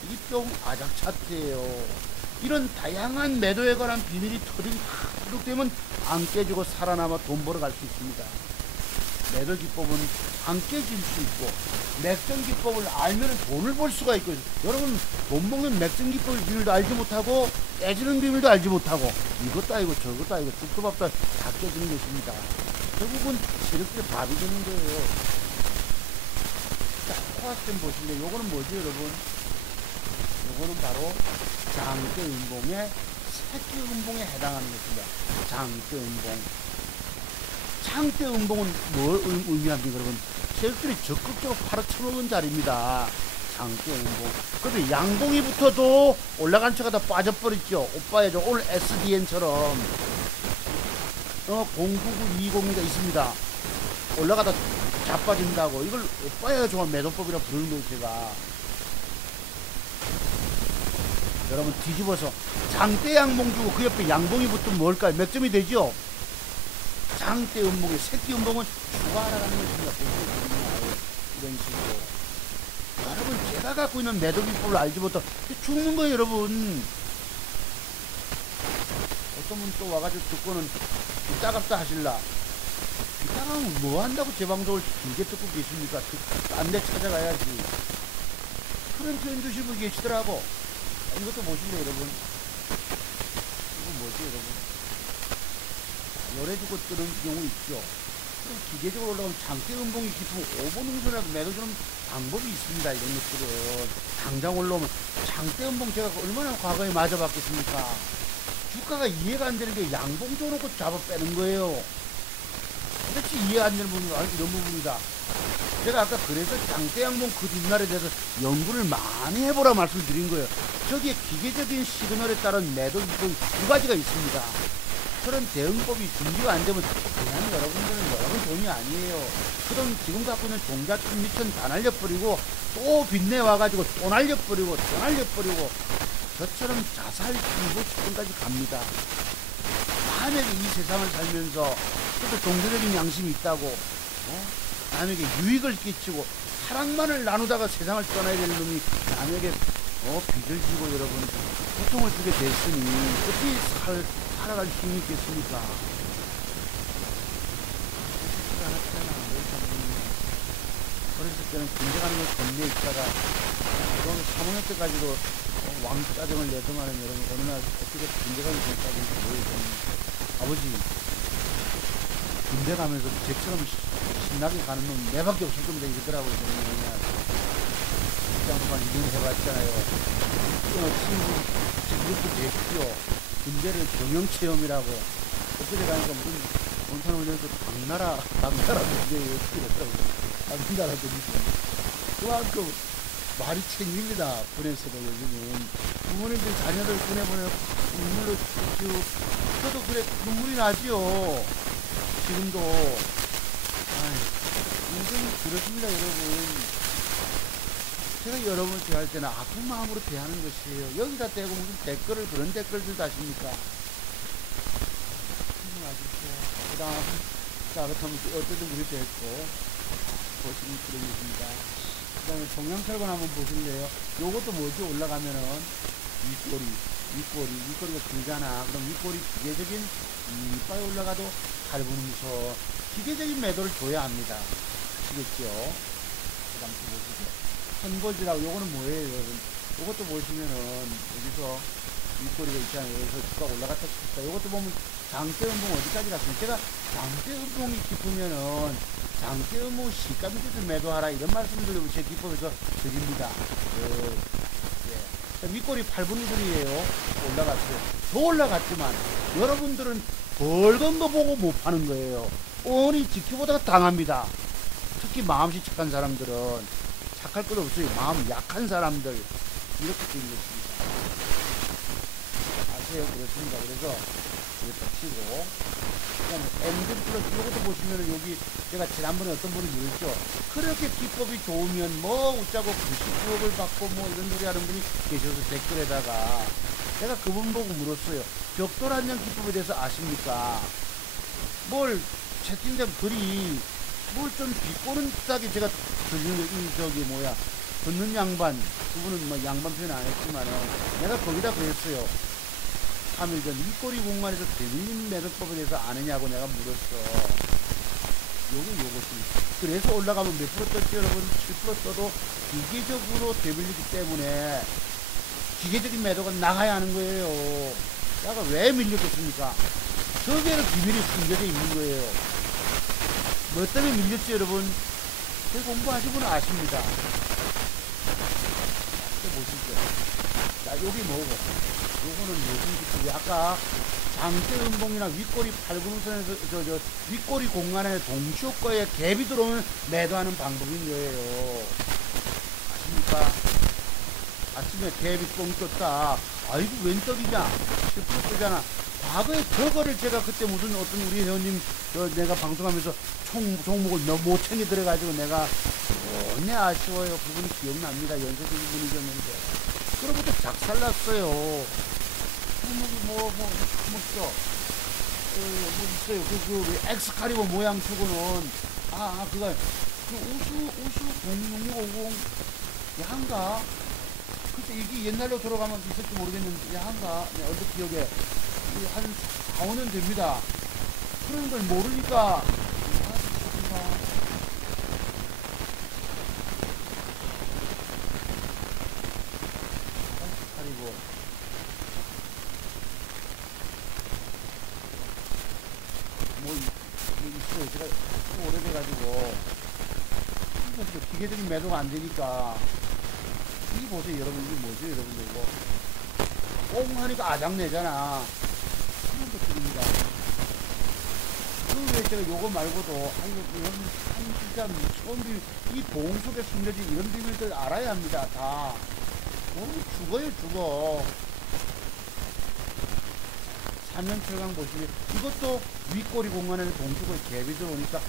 이게 뿅 아작 차트예요. 이런 다양한 매도에 관한 비밀이 터득되면 안 깨지고 살아남아 돈 벌어갈 수 있습니다. 매도 기법은 안 깨질 수 있고 맥전 기법을 알면 돈을 벌 수가 있고, 여러분 돈 먹는 맥전 기법의 비밀도 알지 못하고 깨지는 비밀도 알지 못하고 이것도 아니고 저것도 아니고 죽도 밥도 다 깨지는 것입니다. 결국은 세력들의 밥이 되는 거예요. 자, 코아스템 보실래요? 요거는 뭐죠, 여러분? 요거는 바로 장대 음봉의 새끼 음봉에 해당하는 것입니다. 장대 음봉. 장대 음봉은 뭘 의미합니까, 여러분? 세력들이 적극적으로 팔아쳐먹은 자리입니다. 장대 음봉. 그런데 양봉이 붙어도 올라간 척하다 빠져버렸죠. 오빠의 오늘 SDN처럼 099202가 있습니다. 올라가다 자빠진다고. 이걸 오빠야 좋아하는 매도법이라 부르는 거예요, 제가. 여러분 뒤집어서 장대 양봉 주고 그 옆에 양봉이 붙으면 뭘까요? 몇 점이 되죠? 장대 음봉의 새끼 음봉은 추가하라는 것입니다. 이런 식으로. 여러분 제가 갖고 있는 매도 기법을 알지 못하고 죽는 거예요, 여러분. 어떤 분 또 와가지고 듣고는 따갑다 하실라. 이따가 뭐 한다고 제 방송을 길게 듣고 계십니까? 딴 데 찾아가야지. 그런 표현 주신 분 계시더라고. 이것도 보실래요, 여러분? 이거 뭐지, 여러분? 열에 주고 뜨는 경우 있죠. 그럼 기계적으로 올라가면 장대 음봉이 깊으면 5번 응선이라도 매도주는 방법이 있습니다. 이런 것들은 당장 올라오면 장대 음봉 제가 얼마나 과거에 맞아봤겠습니까? 주가가 이해가 안 되는 게 양봉 줘놓고 잡아 빼는 거예요. 도대체 이해가 안 되는 부분이 이런 부분이다. 제가 아까 그래서 장대 양봉 그 뒷날에 대해서 연구를 많이 해보라 말씀을 드린 거예요. 저기에 기계적인 시그널에 따른 매도 기법이 두 가지가 있습니다. 그런 대응법이 준비가 안 되면 그냥 여러분들은 여러분 돈이 아니에요. 그럼 지금 갖고 있는 종잣돈 미천 다 날려버리고 또 빚내 와가지고 또 날려버리고 또 날려버리고 저처럼 자살 중도 측정까지 갑니다. 만약에 이 세상을 살면서 그래도 종교적인 양심이 있다고 남에게 유익을 끼치고 사랑만을 나누다가 세상을 떠나야 되는 놈이 남에게 빚을 지고 여러분 고통을 주게 됐으니 어떻게 살아갈 힘이 있겠습니까? 그래서 때는 군대 가는 걸 건네 있다가 3학년 때까지도 왕짜증을 내더만은 여러분 어느 날 어떻게 군대 가기 전까지 보여줬는데 아버지 군대 가면서 쟤처럼 신나게 가는 놈 내밖에 없을 겁니다 이러더라고요. 장수만 2년 해봤잖아요. 친구도 됐죠. 군대를 경영체험이라고 어떻게 가니까 무슨 원산훈련도 당나라 군대에 어떻게 됐더라고요. 당나라 군대. 그만큼 말이 챙깁니다. 군에서도 요즘은 부모님들 자녀들 군에 보내고 눈물로 쭉 저도 그래 눈물이 나지요. 지금도 인생이 그렇습니다 여러분. 제가 여러분을 대할 때는 아픈 마음으로 대하는 것이에요. 여기다 대고 무슨 댓글을 그런 댓글들 다십니까? 그 다음 자 그렇다면 어쨌든 그렇게 했고 보시면 그런 것입니다. 그 다음에 동양철권 한번 보실래요? 요것도 뭐지? 올라가면은 윗꼬리가 길잖아. 그럼 윗꼬리 기계적인 이빨 올라가도 8분음서 기계적인 매도를 줘야 합니다. 아시겠죠? 그 다음 또 보시죠. 선거지라고 요거는 뭐예요, 여러분? 요것도 보시면은 여기서 윗꼬리가 있잖아요. 그래서 주가가 올라갔다 싶다. 이것도 보면 장대 음봉 어디까지 갔습니까? 제가 장대 음봉이 깊으면은 장대 음봉 시가 밑에서 매도하라 이런 말씀들을 제 기법에서 드립니다. 예. 윗꼬리 8분의 1이에요. 올라갔어요. 더 올라갔지만 여러분들은 벌건 거 보고 못 파는 거예요. 뻔히 지켜보다가 당합니다. 특히 마음씨 착한 사람들은 착할 것 없어요. 마음 약한 사람들 이렇게 되는 것입니다. 아세요? 그렇습니다. 그래서 이렇게 치고 그다음에 MZ 플러스 이것도 보시면은 여기 제가 지난번에 어떤 분이 물었죠. 그렇게 기법이 좋으면 뭐 웃자고 99억을 받고 뭐 이런 소리 하는 분이 계셔서 댓글에다가 내가 그분 보고 물었어요. 벽돌한장 기법에 대해서 아십니까? 뭘 채팅창 글이 뭘 좀 비꼬는 짝이 제가 듣는 양반 그분은 뭐 양반 표현 안 했지만은 내가 거기다 그랬어요. 3일 전 윗꼬리 공간에서 대밀림 매듭법에 대해서 아느냐고 내가 물었어. 요것이 그래서 올라가면 몇 프로 떴지 여러분? 7% 떠도 기계적으로 되밀리기 때문에 기계적인 매도가 나가야 하는 거예요. 내가 왜 밀렸겠습니까? 저게는 비밀이 숨겨져 있는 거예요. 뭐 때문에 밀렸지 여러분? 제 공부하시고는 아십니다. 보시죠. 자, 여기 뭐고? 요거는 무슨 기법이 아까 장대 음봉이나 윗꼬리 8분선에서 윗꼬리 공간에 동시효과에 갭이 들어오면 매도하는 방법인 거예요. 아십니까? 아침에 갭이 뻥 떴다. 아이고 웬 떡이냐? 10% 뜨잖아. 과거에 저거를 제가 그때 무슨 어떤 우리 회원님 내가 방송하면서 종목을 너무 못 챙겨 들어가지고 내가 언제 아쉬워요. 그분이 기억납니다. 연세적인 분이셨는데 그로부터 작살났어요. 종목이 뭐 있어. 뭐 있어요. 그 엑스카리버 모양 주고는 그거 우수 0650 야한가? 그때 이게 옛날로 돌아가면 있을지 모르겠는데 야한가? 네, 얼핏 기억에 한 4, 5년 됩니다. 그런 걸 모르니까 그리고 뭐 있어요. 제가 좀 오래돼가지고 기계적인 매도가 안 되니까 이 보세요 여러분. 이게 뭐죠 여러분들? 이거 꽁 하니까 아작내잖아. 그런 것들입니다. 그 외에 제가 요거 말고도 이런 진짜 처음 이 보험 속에 숨겨진 이런 비밀들 알아야 합니다. 다 죽어요 죽어. 3년 철강 보시면 이것도 윗꼬리 공간에서 동쪽으로 갭이 들어오니까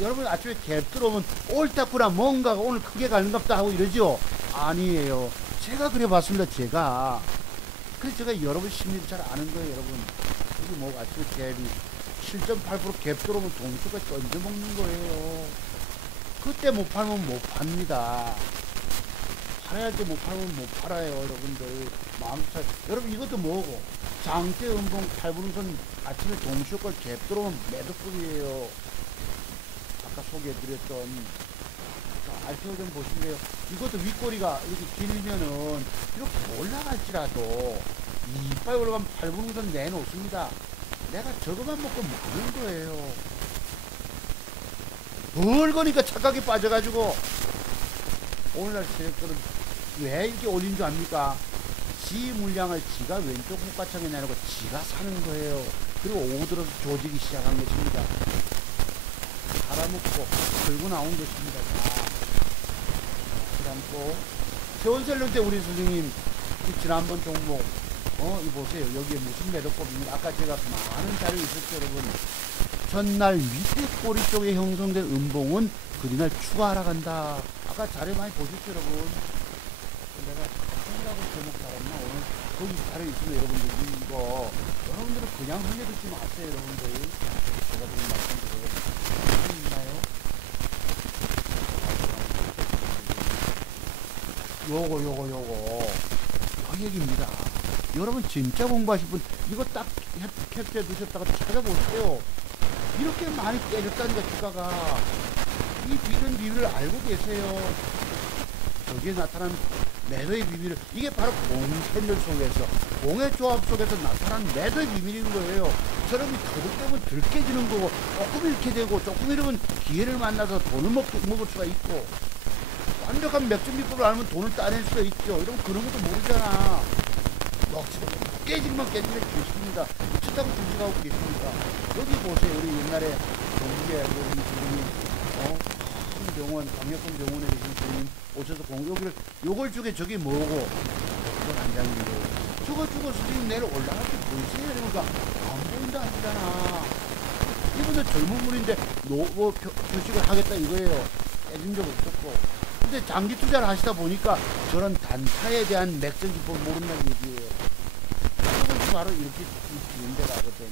여러분 아침에 갭 들어오면 옳다구나 뭔가가 오늘 크게 가는갑다 하고 이러죠. 아니에요. 제가 그래 봤습니다. 그래서 제가 여러분 심리를 잘 아는 거예요. 여러분 여기 뭐 아침에 갭이 7.8% 갭 들어오면 동쪽에 던져먹는 거예요. 그때 못 팔면 못 팝니다. 팔아야 돼. 못 팔면 못 팔아요. 여러분들 마음 잘. 여러분 이것도 뭐고 장대 음봉 8분선 아침에 동시효과 갭 들어오면 매도급이에요. 아까 소개해드렸던 RTO 좀 보실래요? 이것도 윗꼬리가 이렇게 길면은 이렇게 올라갈지라도 이빨 올라가면 8분선 내놓습니다. 내가 저거만 먹고 많은 거예요. 벌거니까 착각에 빠져가지고 오늘날 세력들은 왜 이렇게 올린 줄 압니까? 지 물량을 지가 왼쪽 목가창에 내놓고 지가 사는 거예요. 그리고 오후 들어서 조지기 시작한 것입니다. 팔아먹고 들고 나온 것입니다. 그 다음 또 세원셀론 때 우리 선생님 지난번 종목 이 보세요. 여기에 무슨 매도법입니다. 아까 제가 많은 자료 있었죠 여러분. 전날 밑에 꼬리 쪽에 형성된 음봉은 그날 추가 하락한다. 아까 자료 많이 보셨죠 여러분. 내가 생각을 제목 잘했나 오늘 거기 자료 있으면 여러분들 이거 여러분들은 그냥 흘려듣지 마세요 여러분들. 제가 지금 말씀드려요. 있나요? 요거 그 얘기입니다. 여러분 진짜 공부하실 분 이거 딱 캡처해 두셨다가 찾아보세요. 이렇게 많이 깨졌다니까 주가가. 이 이런 비율을 알고 계세요. 저기에 나타난 매도의 비밀을, 이게 바로 공채널 속에서, 공의 조합 속에서 나타난 매도의 비밀인 거예요. 사람이 터득되면 들깨지는 거고, 조금 잃게 되고, 조금 잃으면 기회를 만나서 돈을 먹을 수가 있고, 완벽한 맥주 비법을 알면 돈을 따낼 수가 있죠. 이러면 그런 것도 모르잖아. 깨지기만 깨지면 계십니다. 미쳤다고 주식하고 계십니까? 여기 보세요. 우리 옛날에 경주에 우리 주님이 큰 병원, 강력한 병원에 계신 주님 오셔서 여기를, 요걸 주게 저게 뭐고, 그건 안장이고, 저거 주고 스님 내일 올라갈 때 보이세요? 이러니까 안 보인다 하시잖아. 이분들 젊은 분인데 주식을 하겠다 이거예요. 깨진 적 없었고. 근데 장기 투자를 하시다 보니까 저런 단타에 대한 맥전 기법을 모른다는 얘기예요. 그것이 바로 이렇게 진행되거든.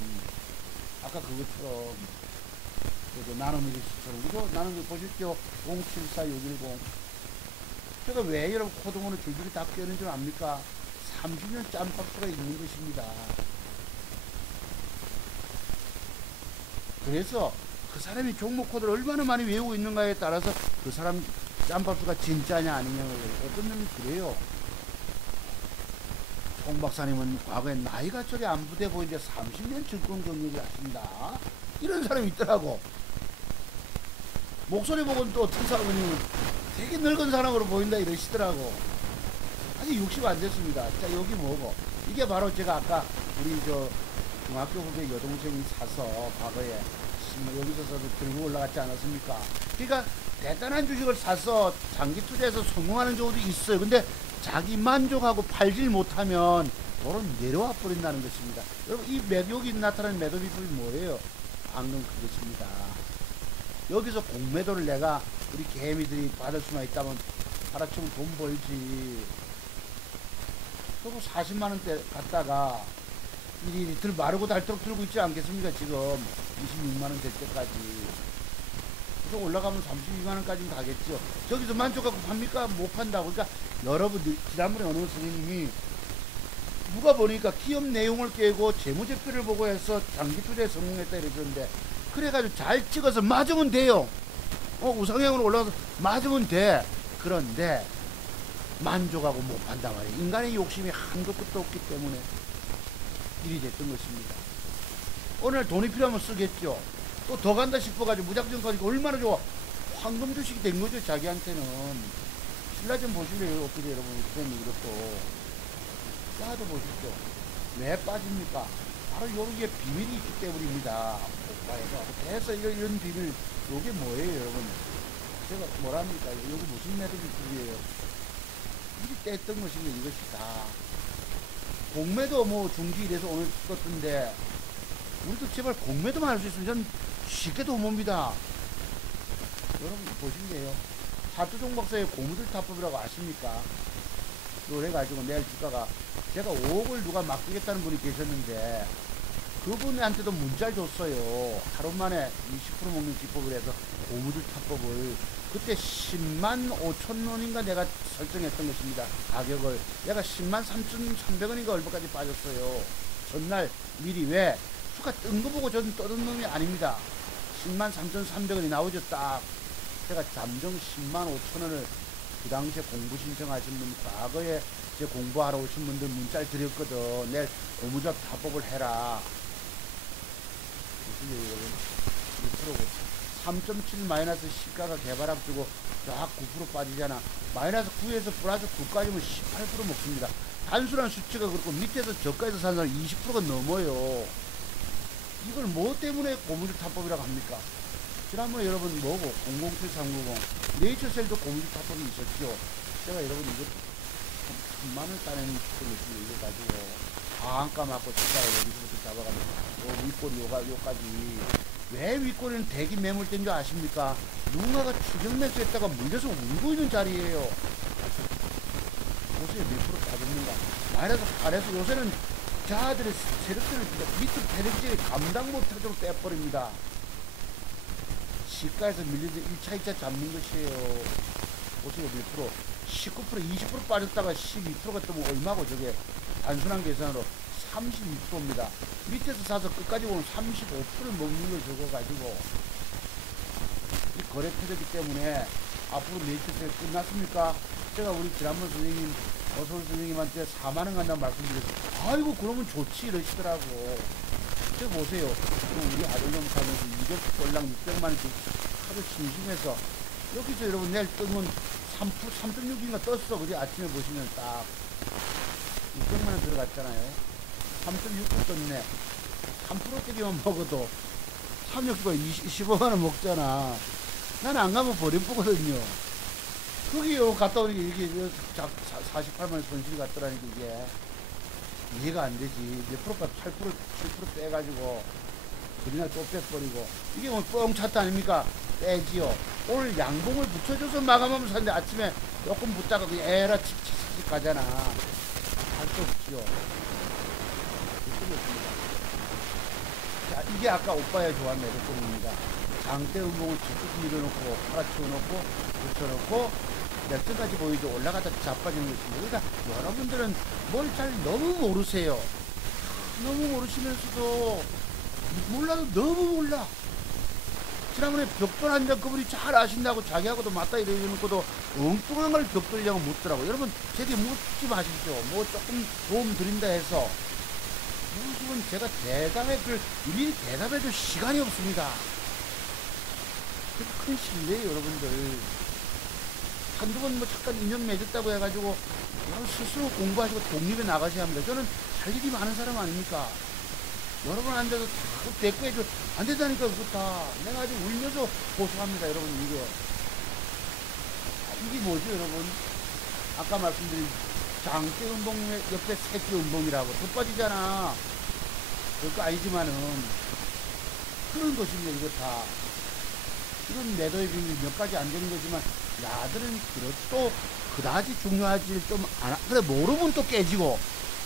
아까 그것처럼 나눔 리스트처럼, 그죠? 나눔 보십시오. 074610. 제가 왜 여러분 코드문을 줄줄이 다 껴는 줄 압니까? 30년 짬박수가 있는 것입니다. 그래서 그 사람이 종목 코드를 얼마나 많이 외우고 있는가에 따라서 그 사람 짬밥수가 진짜냐 아니냐고. 어떤 놈이 그래요. 송 박사님은 과거에 나이가 저리 안 부대 보이는데 30년 증권 경력이 하신다, 이런 사람이 있더라고. 목소리 보고는 또 어떤 사람은 되게 늙은 사람으로 보인다 이러시더라고. 아직 60 안 됐습니다. 자, 여기 뭐고, 이게 바로 제가 아까 우리 중학교 후배 여동생이 사서 과거에 여기서도 들고 올라갔지 않았습니까? 그러니까 대단한 주식을 사서 장기 투자해서 성공하는 경우도 있어요. 근데 자기 만족하고 팔질 못하면 돈은 내려와 버린다는 것입니다. 여러분, 여기 나타나는 매도 비법이 뭐예요? 방금 그것입니다. 여기서 공매도를 내가 우리 개미들이 받을 수만 있다면 하루치면 돈 벌지. 그리고 40만원대 갔다가 이리들 마르고 닳도록 들고 있지 않겠습니까? 지금 26만원 될 때까지. 그래서 올라가면 32만원까지는 가겠죠. 저기서 만족하고 팝니까? 못 판다고. 그러니까 여러분, 지난번에 어느 선생님이 누가 보니까 기업 내용을 깨고 재무제표를 보고 해서 장기 투자에 성공했다 이러셨는데, 그래가지고 잘 찍어서 맞으면 돼요. 우상향으로 올라가서 맞으면 돼. 그런데 만족하고 못 판단 말이에요. 인간의 욕심이 한도 끝도 없기 때문에 일이 됐던 것입니다. 오늘 돈이 필요하면 쓰겠죠. 또 더 간다 싶어가지고 무작정 가지고 얼마나 좋아. 황금 주식이 된 거죠, 자기한테는. 신라 좀 보실래요? 어떻게 여러분, 이것도. 야도 보십시오. 왜 빠집니까? 바로 여기에 비밀이 있기 때문입니다. 그래서 이런 비밀, 요게 뭐예요, 여러분? 제가 뭐랍니까? 여기 무슨 매듭 비법이에요? 일이 뗐던 것입니다, 이것이 다. 공매도 중지 이래서 오늘 떴던데, 우리도 제발 공매도만 할 수 있으면 전 쉽게 돈 봅니다. 여러분 보실래요? 하투종 박사의 고무줄 타법이라고 아십니까? 그걸 해가지고 내일 주가가, 제가 5억을 누가 맡기겠다는 분이 계셨는데 그분한테도 문자를 줬어요. 하루 만에 20% 먹는 기법을 해서 고무줄 타법을. 그때 10만 5천 원인가 내가 설정했던 것입니다. 가격을. 내가 10만 3,300원인가 얼마까지 빠졌어요. 전날 미리. 왜? 주가 뜬 거 보고 저는 떠든 놈이 아닙니다. 10만 3,300원이 나오죠. 딱. 제가 잠정 10만 5천 원을 그 당시에 공부 신청하신 분, 과거에 제 공부하러 오신 분들 문자를 드렸거든. 내일 고무줄 타법을 해라. 무슨 얘기예요, 여러분? 3.7 마이너스 시가가 개발합 주고 쫙 9% 빠지잖아. 마이너스 9에서 플러스 9까지면 18% 먹습니다. 단순한 수치가 그렇고 밑에서 저가에서 산 사람 20%가 넘어요. 이걸 뭐 때문에 고무줄 타법이라고 합니까? 지난번에 여러분 뭐고 007390 네이처셀도 고무줄 타법이 있었죠. 제가 여러분 이거 3만원 따내는 것을 이거 가지고 방가 맞고 주가가 여기서부터 잡아가지고 윗꼬리 요까지. 왜 윗꼬리는 대기 매물대인 줄 아십니까? 누군가가 추격 매수했다가 물려서 울고 있는 자리예요. 보세요, 몇 프로 빠졌는가. 마이너스 8에서 요새는 자들의 세력들을 밑으로 대력질이 감당 못하도록 떼버립니다. 시가에서 밀려서 1차, 2차 잡는 것이에요. 보세요, 몇 프로. 19%, 20% 빠졌다가 12%가 뜨면 얼마고, 저게. 단순한 계산으로 32%입니다. 밑에서 사서 끝까지 보면 35%를 먹는 걸 적어가지고 이 거래 태도기 때문에 앞으로 내주세요. 끝났습니까? 제가 우리 지난번 선생님, 서울 선생님한테 4만원 간다고 말씀드렸어요. 아이고, 그러면 좋지, 이러시더라고. 저 보세요. 우리 아들놈 사면서 200꼴랑 600만원씩 하루 심심해서, 여기서 여러분 내일 뜨면 3.6인가 떴어. 그지? 아침에 보시면 딱 600만원 들어갔잖아요. 3.6도 떴네. 3%짜리만 먹어도 369가 25만원 먹잖아. 난 안 가면 버림보거든요. 거기요, 갔다 오는 게 이게 48만원 손실이 갔더라니까 이게. 이해가 안 되지. 몇 프로가 8%, 7% 빼가지고, 그날 또 빼버리고. 이게 뭐 뻥 찼다 아닙니까? 빼지요. 오늘 양봉을 붙여줘서 마감하면 샀는데 아침에 조금 붙다가 그냥 에라 칙칙칙 가잖아. 할 수 없지요. 자, 이게 아까 오빠야 좋아하는 매력공입니다. 장대 음봉을 직접 밀어놓고, 팔아치워놓고, 붙여놓고, 몇점까지 보이죠? 올라가다 자빠지는 것입니다. 그러니까 여러분들은 뭘 잘 너무 모르세요. 너무 모르시면서도, 몰라도 너무 몰라. 지난번에 벽돌 한 장 그분이 잘 아신다고 자기하고도 맞다 이러놓고도 엉뚱한 걸 벽돌이라고 묻더라고. 여러분, 제게 묻지 마십시오. 뭐 조금 도움 드린다 해서. 무슨 제가 일일이 대답해줄 시간이 없습니다. 큰 실례예요, 여러분들. 한두 번 뭐 잠깐 인연 맺었다고 해가지고 여러분 스스로 공부하시고 독립에 나가셔야 합니다. 저는 할 일이 많은 사람 아닙니까? 여러분한테도 다 대꾸해줘. 안 된다니까, 그거 다. 내가 아주 울면서 고소합니다, 여러분, 이거. 이게 뭐죠, 여러분? 아까 말씀드린 장대 음봉 옆에 새끼 음봉이라고. 더 빠지잖아. 그거 아니지만은. 그런 것입니다, 이거 다. 이런 매도의 비밀 몇 가지 안 되는 거지만, 야들은 그것도 그다지 중요하지 좀 안, 그래, 모르면 또 깨지고.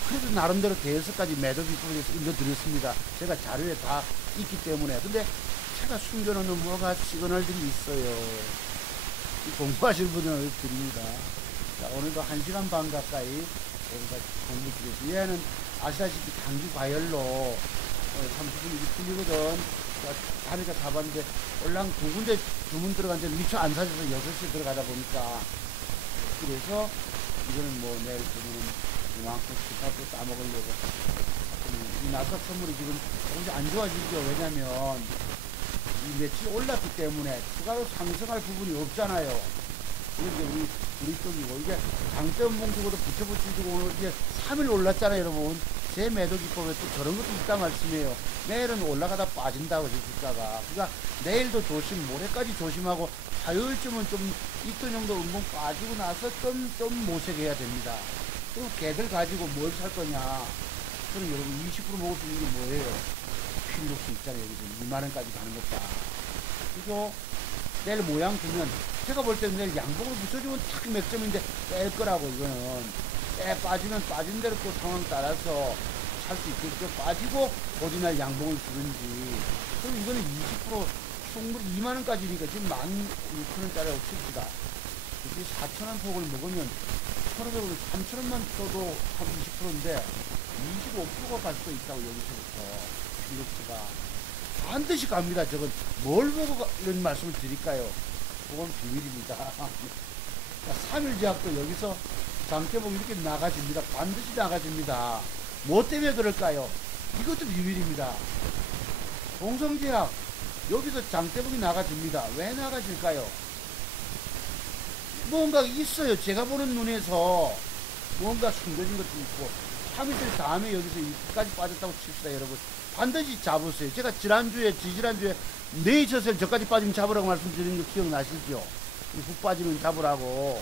그래도 나름대로 대여섯까지 매도 비법을 읽어드렸습니다. 제가 자료에 다 있기 때문에. 근데 제가 숨겨놓는 뭐가 시그널들이 있어요. 공부하실 분은 드립니다. 자, 오늘도 1시간 반 가까이 우리가 공부 드렸습니다. 얘는 아시다시피 단기 과열로 30분 이렇게 풀리거든. 다니까 가봤는데 올랑 두 군데 주문 들어갔는데 미처 안 사줘서 6시에 들어가다 보니까 그래서 이거는 뭐 내일 주문은 이만큼 스타트 따먹으려고. 이 나사 선물이 지금 조금씩 안 좋아지죠. 왜냐면 이 며칠 올랐기 때문에 추가로 상승할 부분이 없잖아요. 이게 우리 쪽이고, 이게 장대음봉 주고도 붙여붙이고 오늘 이제 3일 올랐잖아요, 여러분. 제 매도 기법에 또 저런 것도 있다 말씀이에요. 내일은 올라가다 빠진다고, 저 주가가. 그러니까 내일도 조심, 모레까지 조심하고, 화요일쯤은 좀 이틀 정도 음봉 빠지고 나서 좀 모색해야 됩니다. 그리고 걔들 가지고 뭘 살 거냐. 그럼 여러분 20% 먹을 수 있는 게 뭐예요? 필요수 있잖아요. 여기서 2만원까지 가는 것다. 그리고 내일 모양 주면, 제가 볼 때는 내일 양봉을 붙여주면 딱 몇 점인데 뺄 거라고, 이거는. 빠지면 빠진 대로 또 상황 따라서 살 수 있겠죠. 빠지고 어디날 양봉을 주는지. 그럼 이거는 20% 충분히 2만원까지니까 지금 16,000원짜리라고 칩시다. 이게 4,000원 폭을 먹으면 1,500원, 3,000원만 써도 한 20%인데 25%가 갈 수도 있다고, 여기서부터. 필력수가. 반드시 갑니다. 저건 뭘 보고 이런 말씀을 드릴까요? 그건 비밀입니다. 3일 제약도 여기서 장대봉 이렇게 나가집니다. 반드시 나가집니다. 뭐 때문에 그럴까요? 이것도 비밀입니다. 동성제약 여기서 장대봉이 나가집니다. 왜 나가질까요? 뭔가 있어요. 제가 보는 눈에서 뭔가 숨겨진 것도 있고. 3일째 다음에 여기서 이까지 빠졌다고 칩시다, 여러분. 반드시 잡으세요. 제가 지지난주에 네이처셀 저까지 빠지면 잡으라고 말씀드린 거 기억나시죠? 훅 빠지면 잡으라고.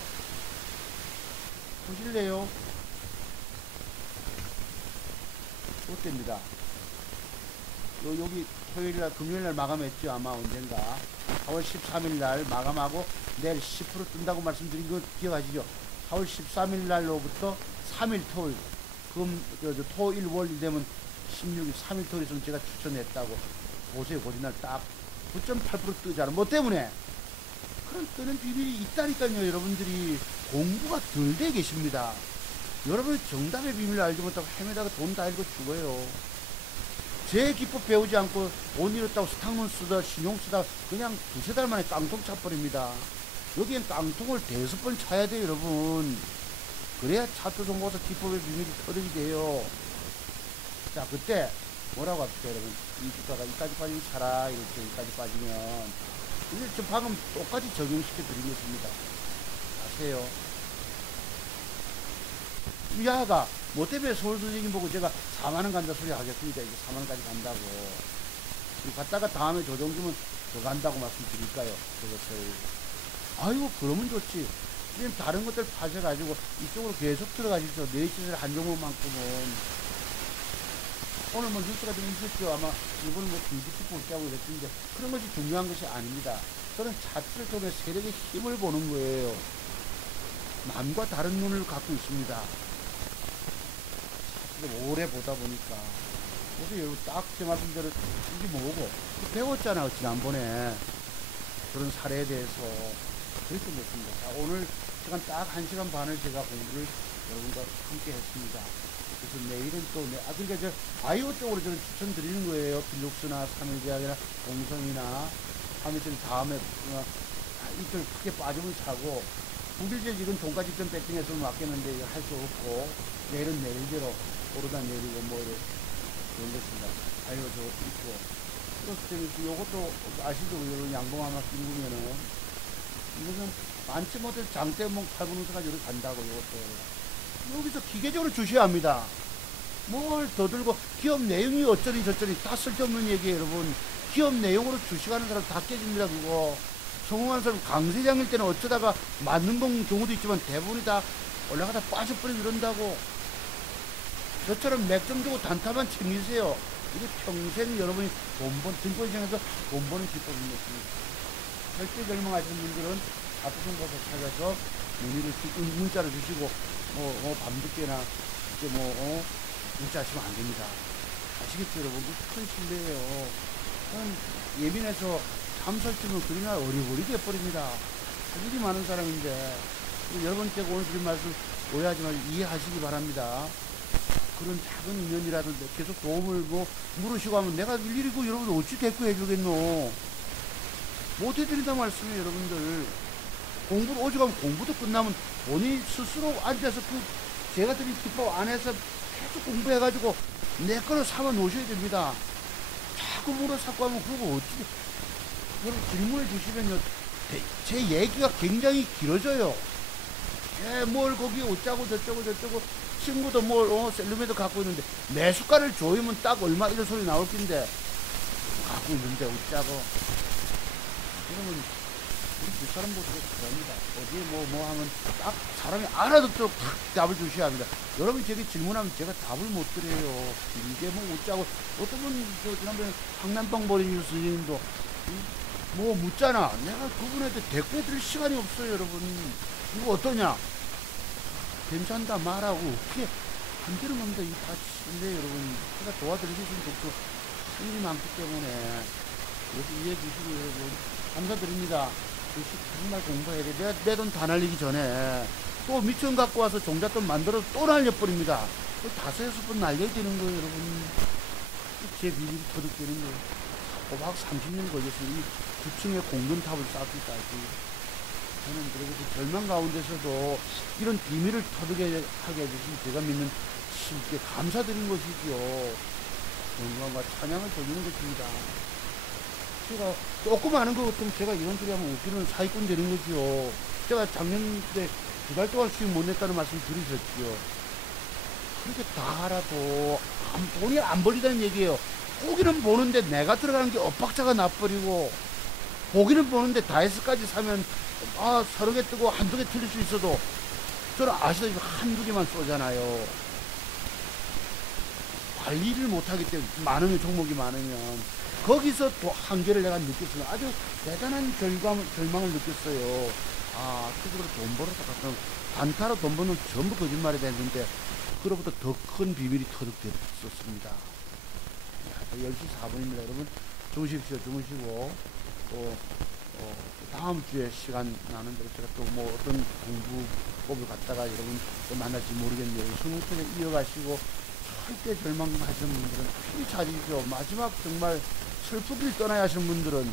보실래요? 어땠습니다. 여기 토요일날, 금요일날 마감했죠. 아마 언젠가. 4월 13일날 마감하고 내일 10% 뜬다고 말씀드린 거 기억하시죠? 4월 13일날로부터 3일 토요일. 토일 월이 되면 16일, 3일 토요일에서는 제가 추천했다고. 보세요. 거짓날 딱 9.8% 뜨잖아. 뭐 때문에? 그런 뜨는 비밀이 있다니까요. 여러분들이 공부가 덜 돼 계십니다. 여러분이 정답의 비밀을 알지 못하고 헤매다가 돈 다 잃고 죽어요. 제 기법 배우지 않고 돈 잃었다고 스탁문 쓰다 신용 쓰다 그냥 두세 달 만에 깡통 차버립니다. 여기엔 깡통을 5번 차야 돼요, 여러분. 그래야 차트 송고서 기법의 비밀이 터득이 돼요. 자, 그때 뭐라고 합니까, 여러분? 이 주가가 이까지 빠지면 차라, 이렇게 이까지 빠지면. 이제 저 방금 똑같이 적용시켜 드리겠습니다. 아세요? 야가 뭐 때문에 서울 선생님 보고 제가 4만원 간다 소리 하겠습니까? 이제 4만원까지 간다고. 갔다가 다음에 조정주면 더 간다고 말씀드릴까요? 그것을. 아이고, 그러면 좋지. 지금 다른 것들 파셔가지고 이쪽으로 계속 들어가십시오. 내시설 한 종목만큼은. 오늘 뭐 뉴스가 좀 있었죠. 아마 이번에 뭐 뒤집기 볼게하고 이랬는데 그런 것이 중요한 것이 아닙니다. 저는 차트를 통해 세력의 힘을 보는 거예요. 남과 다른 눈을 갖고 있습니다. 차트를 오래 보다 보니까. 그래서 여러분 딱 제 말씀대로 이게 뭐고 배웠잖아요. 지난번에 그런 사례에 대해서. 그렇게 됐습니다. 자, 오늘 시간 딱 1시간 반을 제가 공부를 여러분과 함께 했습니다. 그래서 내일은 또, 그러니까 저 바이오 쪽으로 저는 추천드리는 거예요. 필룩스나 삼일제약이나 공성이나 하면 좀 다음에 이틀 크게 빠지면 사고, 9일째 지금 종가 직전 배팅해서 맡겼는데 할 수 없고, 내일은 내일대로 오르다 내리고 뭐 이런 것입니다. 바이오 저것도 있고. 그렇기 요것도 아시죠? 여러분 양봉 하나 끼우면은 이것은 많지 못해 장대목 8분운수까지 이렇게 간다고. 이것도 여기서 기계적으로 주셔야 합니다. 뭘 더 들고 기업 내용이 어쩌니 저쩌니 다 쓸데없는 얘기예요. 여러분 기업 내용으로 주식하는 사람 다 깨집니다. 그거 성공하는 사람 강세장일 때는 어쩌다가 맞는 경우도 있지만 대부분이 다 올라가다 빠져버리고 이런다고. 저처럼 맥점 주고 단타만 챙기세요. 이게 평생 여러분이 증권시장에서 돈 버는 기법입니다. 절대 결망하시는 분들은 아프신곳에 찾아서 문자를 주시고 밤늦게나 이제 문자하시면 안 됩니다. 아시겠죠, 여러분? 큰 신뢰예요. 예민해서 잠설치면 그러나 어리버리 돼버립니다. 할 일이 많은 사람인데 여러분 제가 오늘 드린 말씀 오해하지 말고 이해하시기 바랍니다. 그런 작은 인연이라도 계속 도움을 물으시고 하면 내가 일일이 여러분 어찌 대꾸해 주겠노? 못 해드린다 말씀이에요. 여러분들 공부를 오죽하면 공부도 끝나면 본인이 스스로 앉아서 제가 드린 기법 안에서 계속 공부해가지고 내 거를 삼아 놓으셔야 됩니다. 자꾸 물어 찾고 하면 그거 어찌. 여러분 질문을 주시면요 제 얘기가 굉장히 길어져요. 뭘 거기 어쩌고 저쩌고 친구도 셀룸에도 갖고 있는데 매수가를 조이면 딱 얼마 이런 소리 나올 텐데 갖고 있는데 어쩌고. 여러분 우리 뒷사람 보시고 그럽니다. 어디에 하면 딱 사람이 알아듣도록 탁 답을 주셔야 합니다. 여러분 제게 질문하면 제가 답을 못 드려요. 이게 어쩌고. 어떤 분 지난번에 황남방 버리는 스님도 묻잖아. 내가 그분한테 대꾸해 드릴 시간이 없어요. 여러분 이거 어떠냐? 괜찮다 말하고 어떻게 안 되는 겁니다. 이거 다 근데 여러분 제가 도와드릴 수 있는 독도 일이 많기 때문에 그래서 이해해 주시고 여러분 감사드립니다. 정말 공부해야 돼. 내 돈 다 날리기 전에 또 미천 갖고 와서 종잣돈 만들어서 또 날려버립니다. 5-6번 날려야 되는 거예요. 여러분 제 비밀이 터득되는 거예요. 꼬박 30년 걸렸어요. 이 9층의 공근탑을 쌓기까지. 저는 그래서 절망 가운데서도 이런 비밀을 터득하게 해주신 제가 믿는 신께 감사드린 것이죠. 영광과 찬양을 돌리는 것입니다. 제가 조금 아는 것 같으면 제가 이런 소리 하면 웃기는 사기꾼 되는 거죠. 제가 작년 때 2달 동안 수익 못 냈다는 말씀 들으셨죠. 그렇게 다 알아도 돈이 안 벌리다는 얘기예요. 보기는 보는데 내가 들어가는 게 엇박자가 나버리고, 보기는 보는데 다이스까지 사면 서너 개 뜨고 한두 개 틀릴 수 있어도 저는 아시다시피 한두 개만 쏘잖아요. 관리를 못하기 때문에 많으면 종목이 많으면 거기서 또 한계를 내가 느꼈어요. 아주 대단한 절망을 느꼈어요. 그쪽으로 돈 벌어서 갔다 단타로 돈 버는 전부 거짓말이 됐는데 그로부터 더 큰 비밀이 터득됐었습니다. 10시 4분입니다. 여러분 주무십시오. 주무시고 또 다음 주에 시간 나는 대로 제가 또 어떤 공부법을 갖다가 여러분 또 만날지 모르겠네요. 수능편에 이어가시고 절대 절망하시는 분들은 필히 찾으십시오. 마지막 정말 슬프길 떠나야 하시는 분들은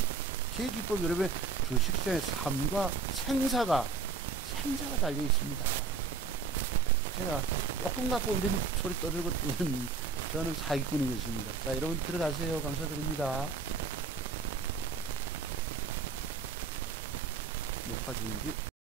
제 기법 여러분 주식시장의 삶과 생사가 달려 있습니다. 제가 조금 갖고 이런 소리 떠들고 뜨는 저는 사기꾼이겠습니다. 자, 여러분 들어가세요. 감사드립니다. 녹화 중지.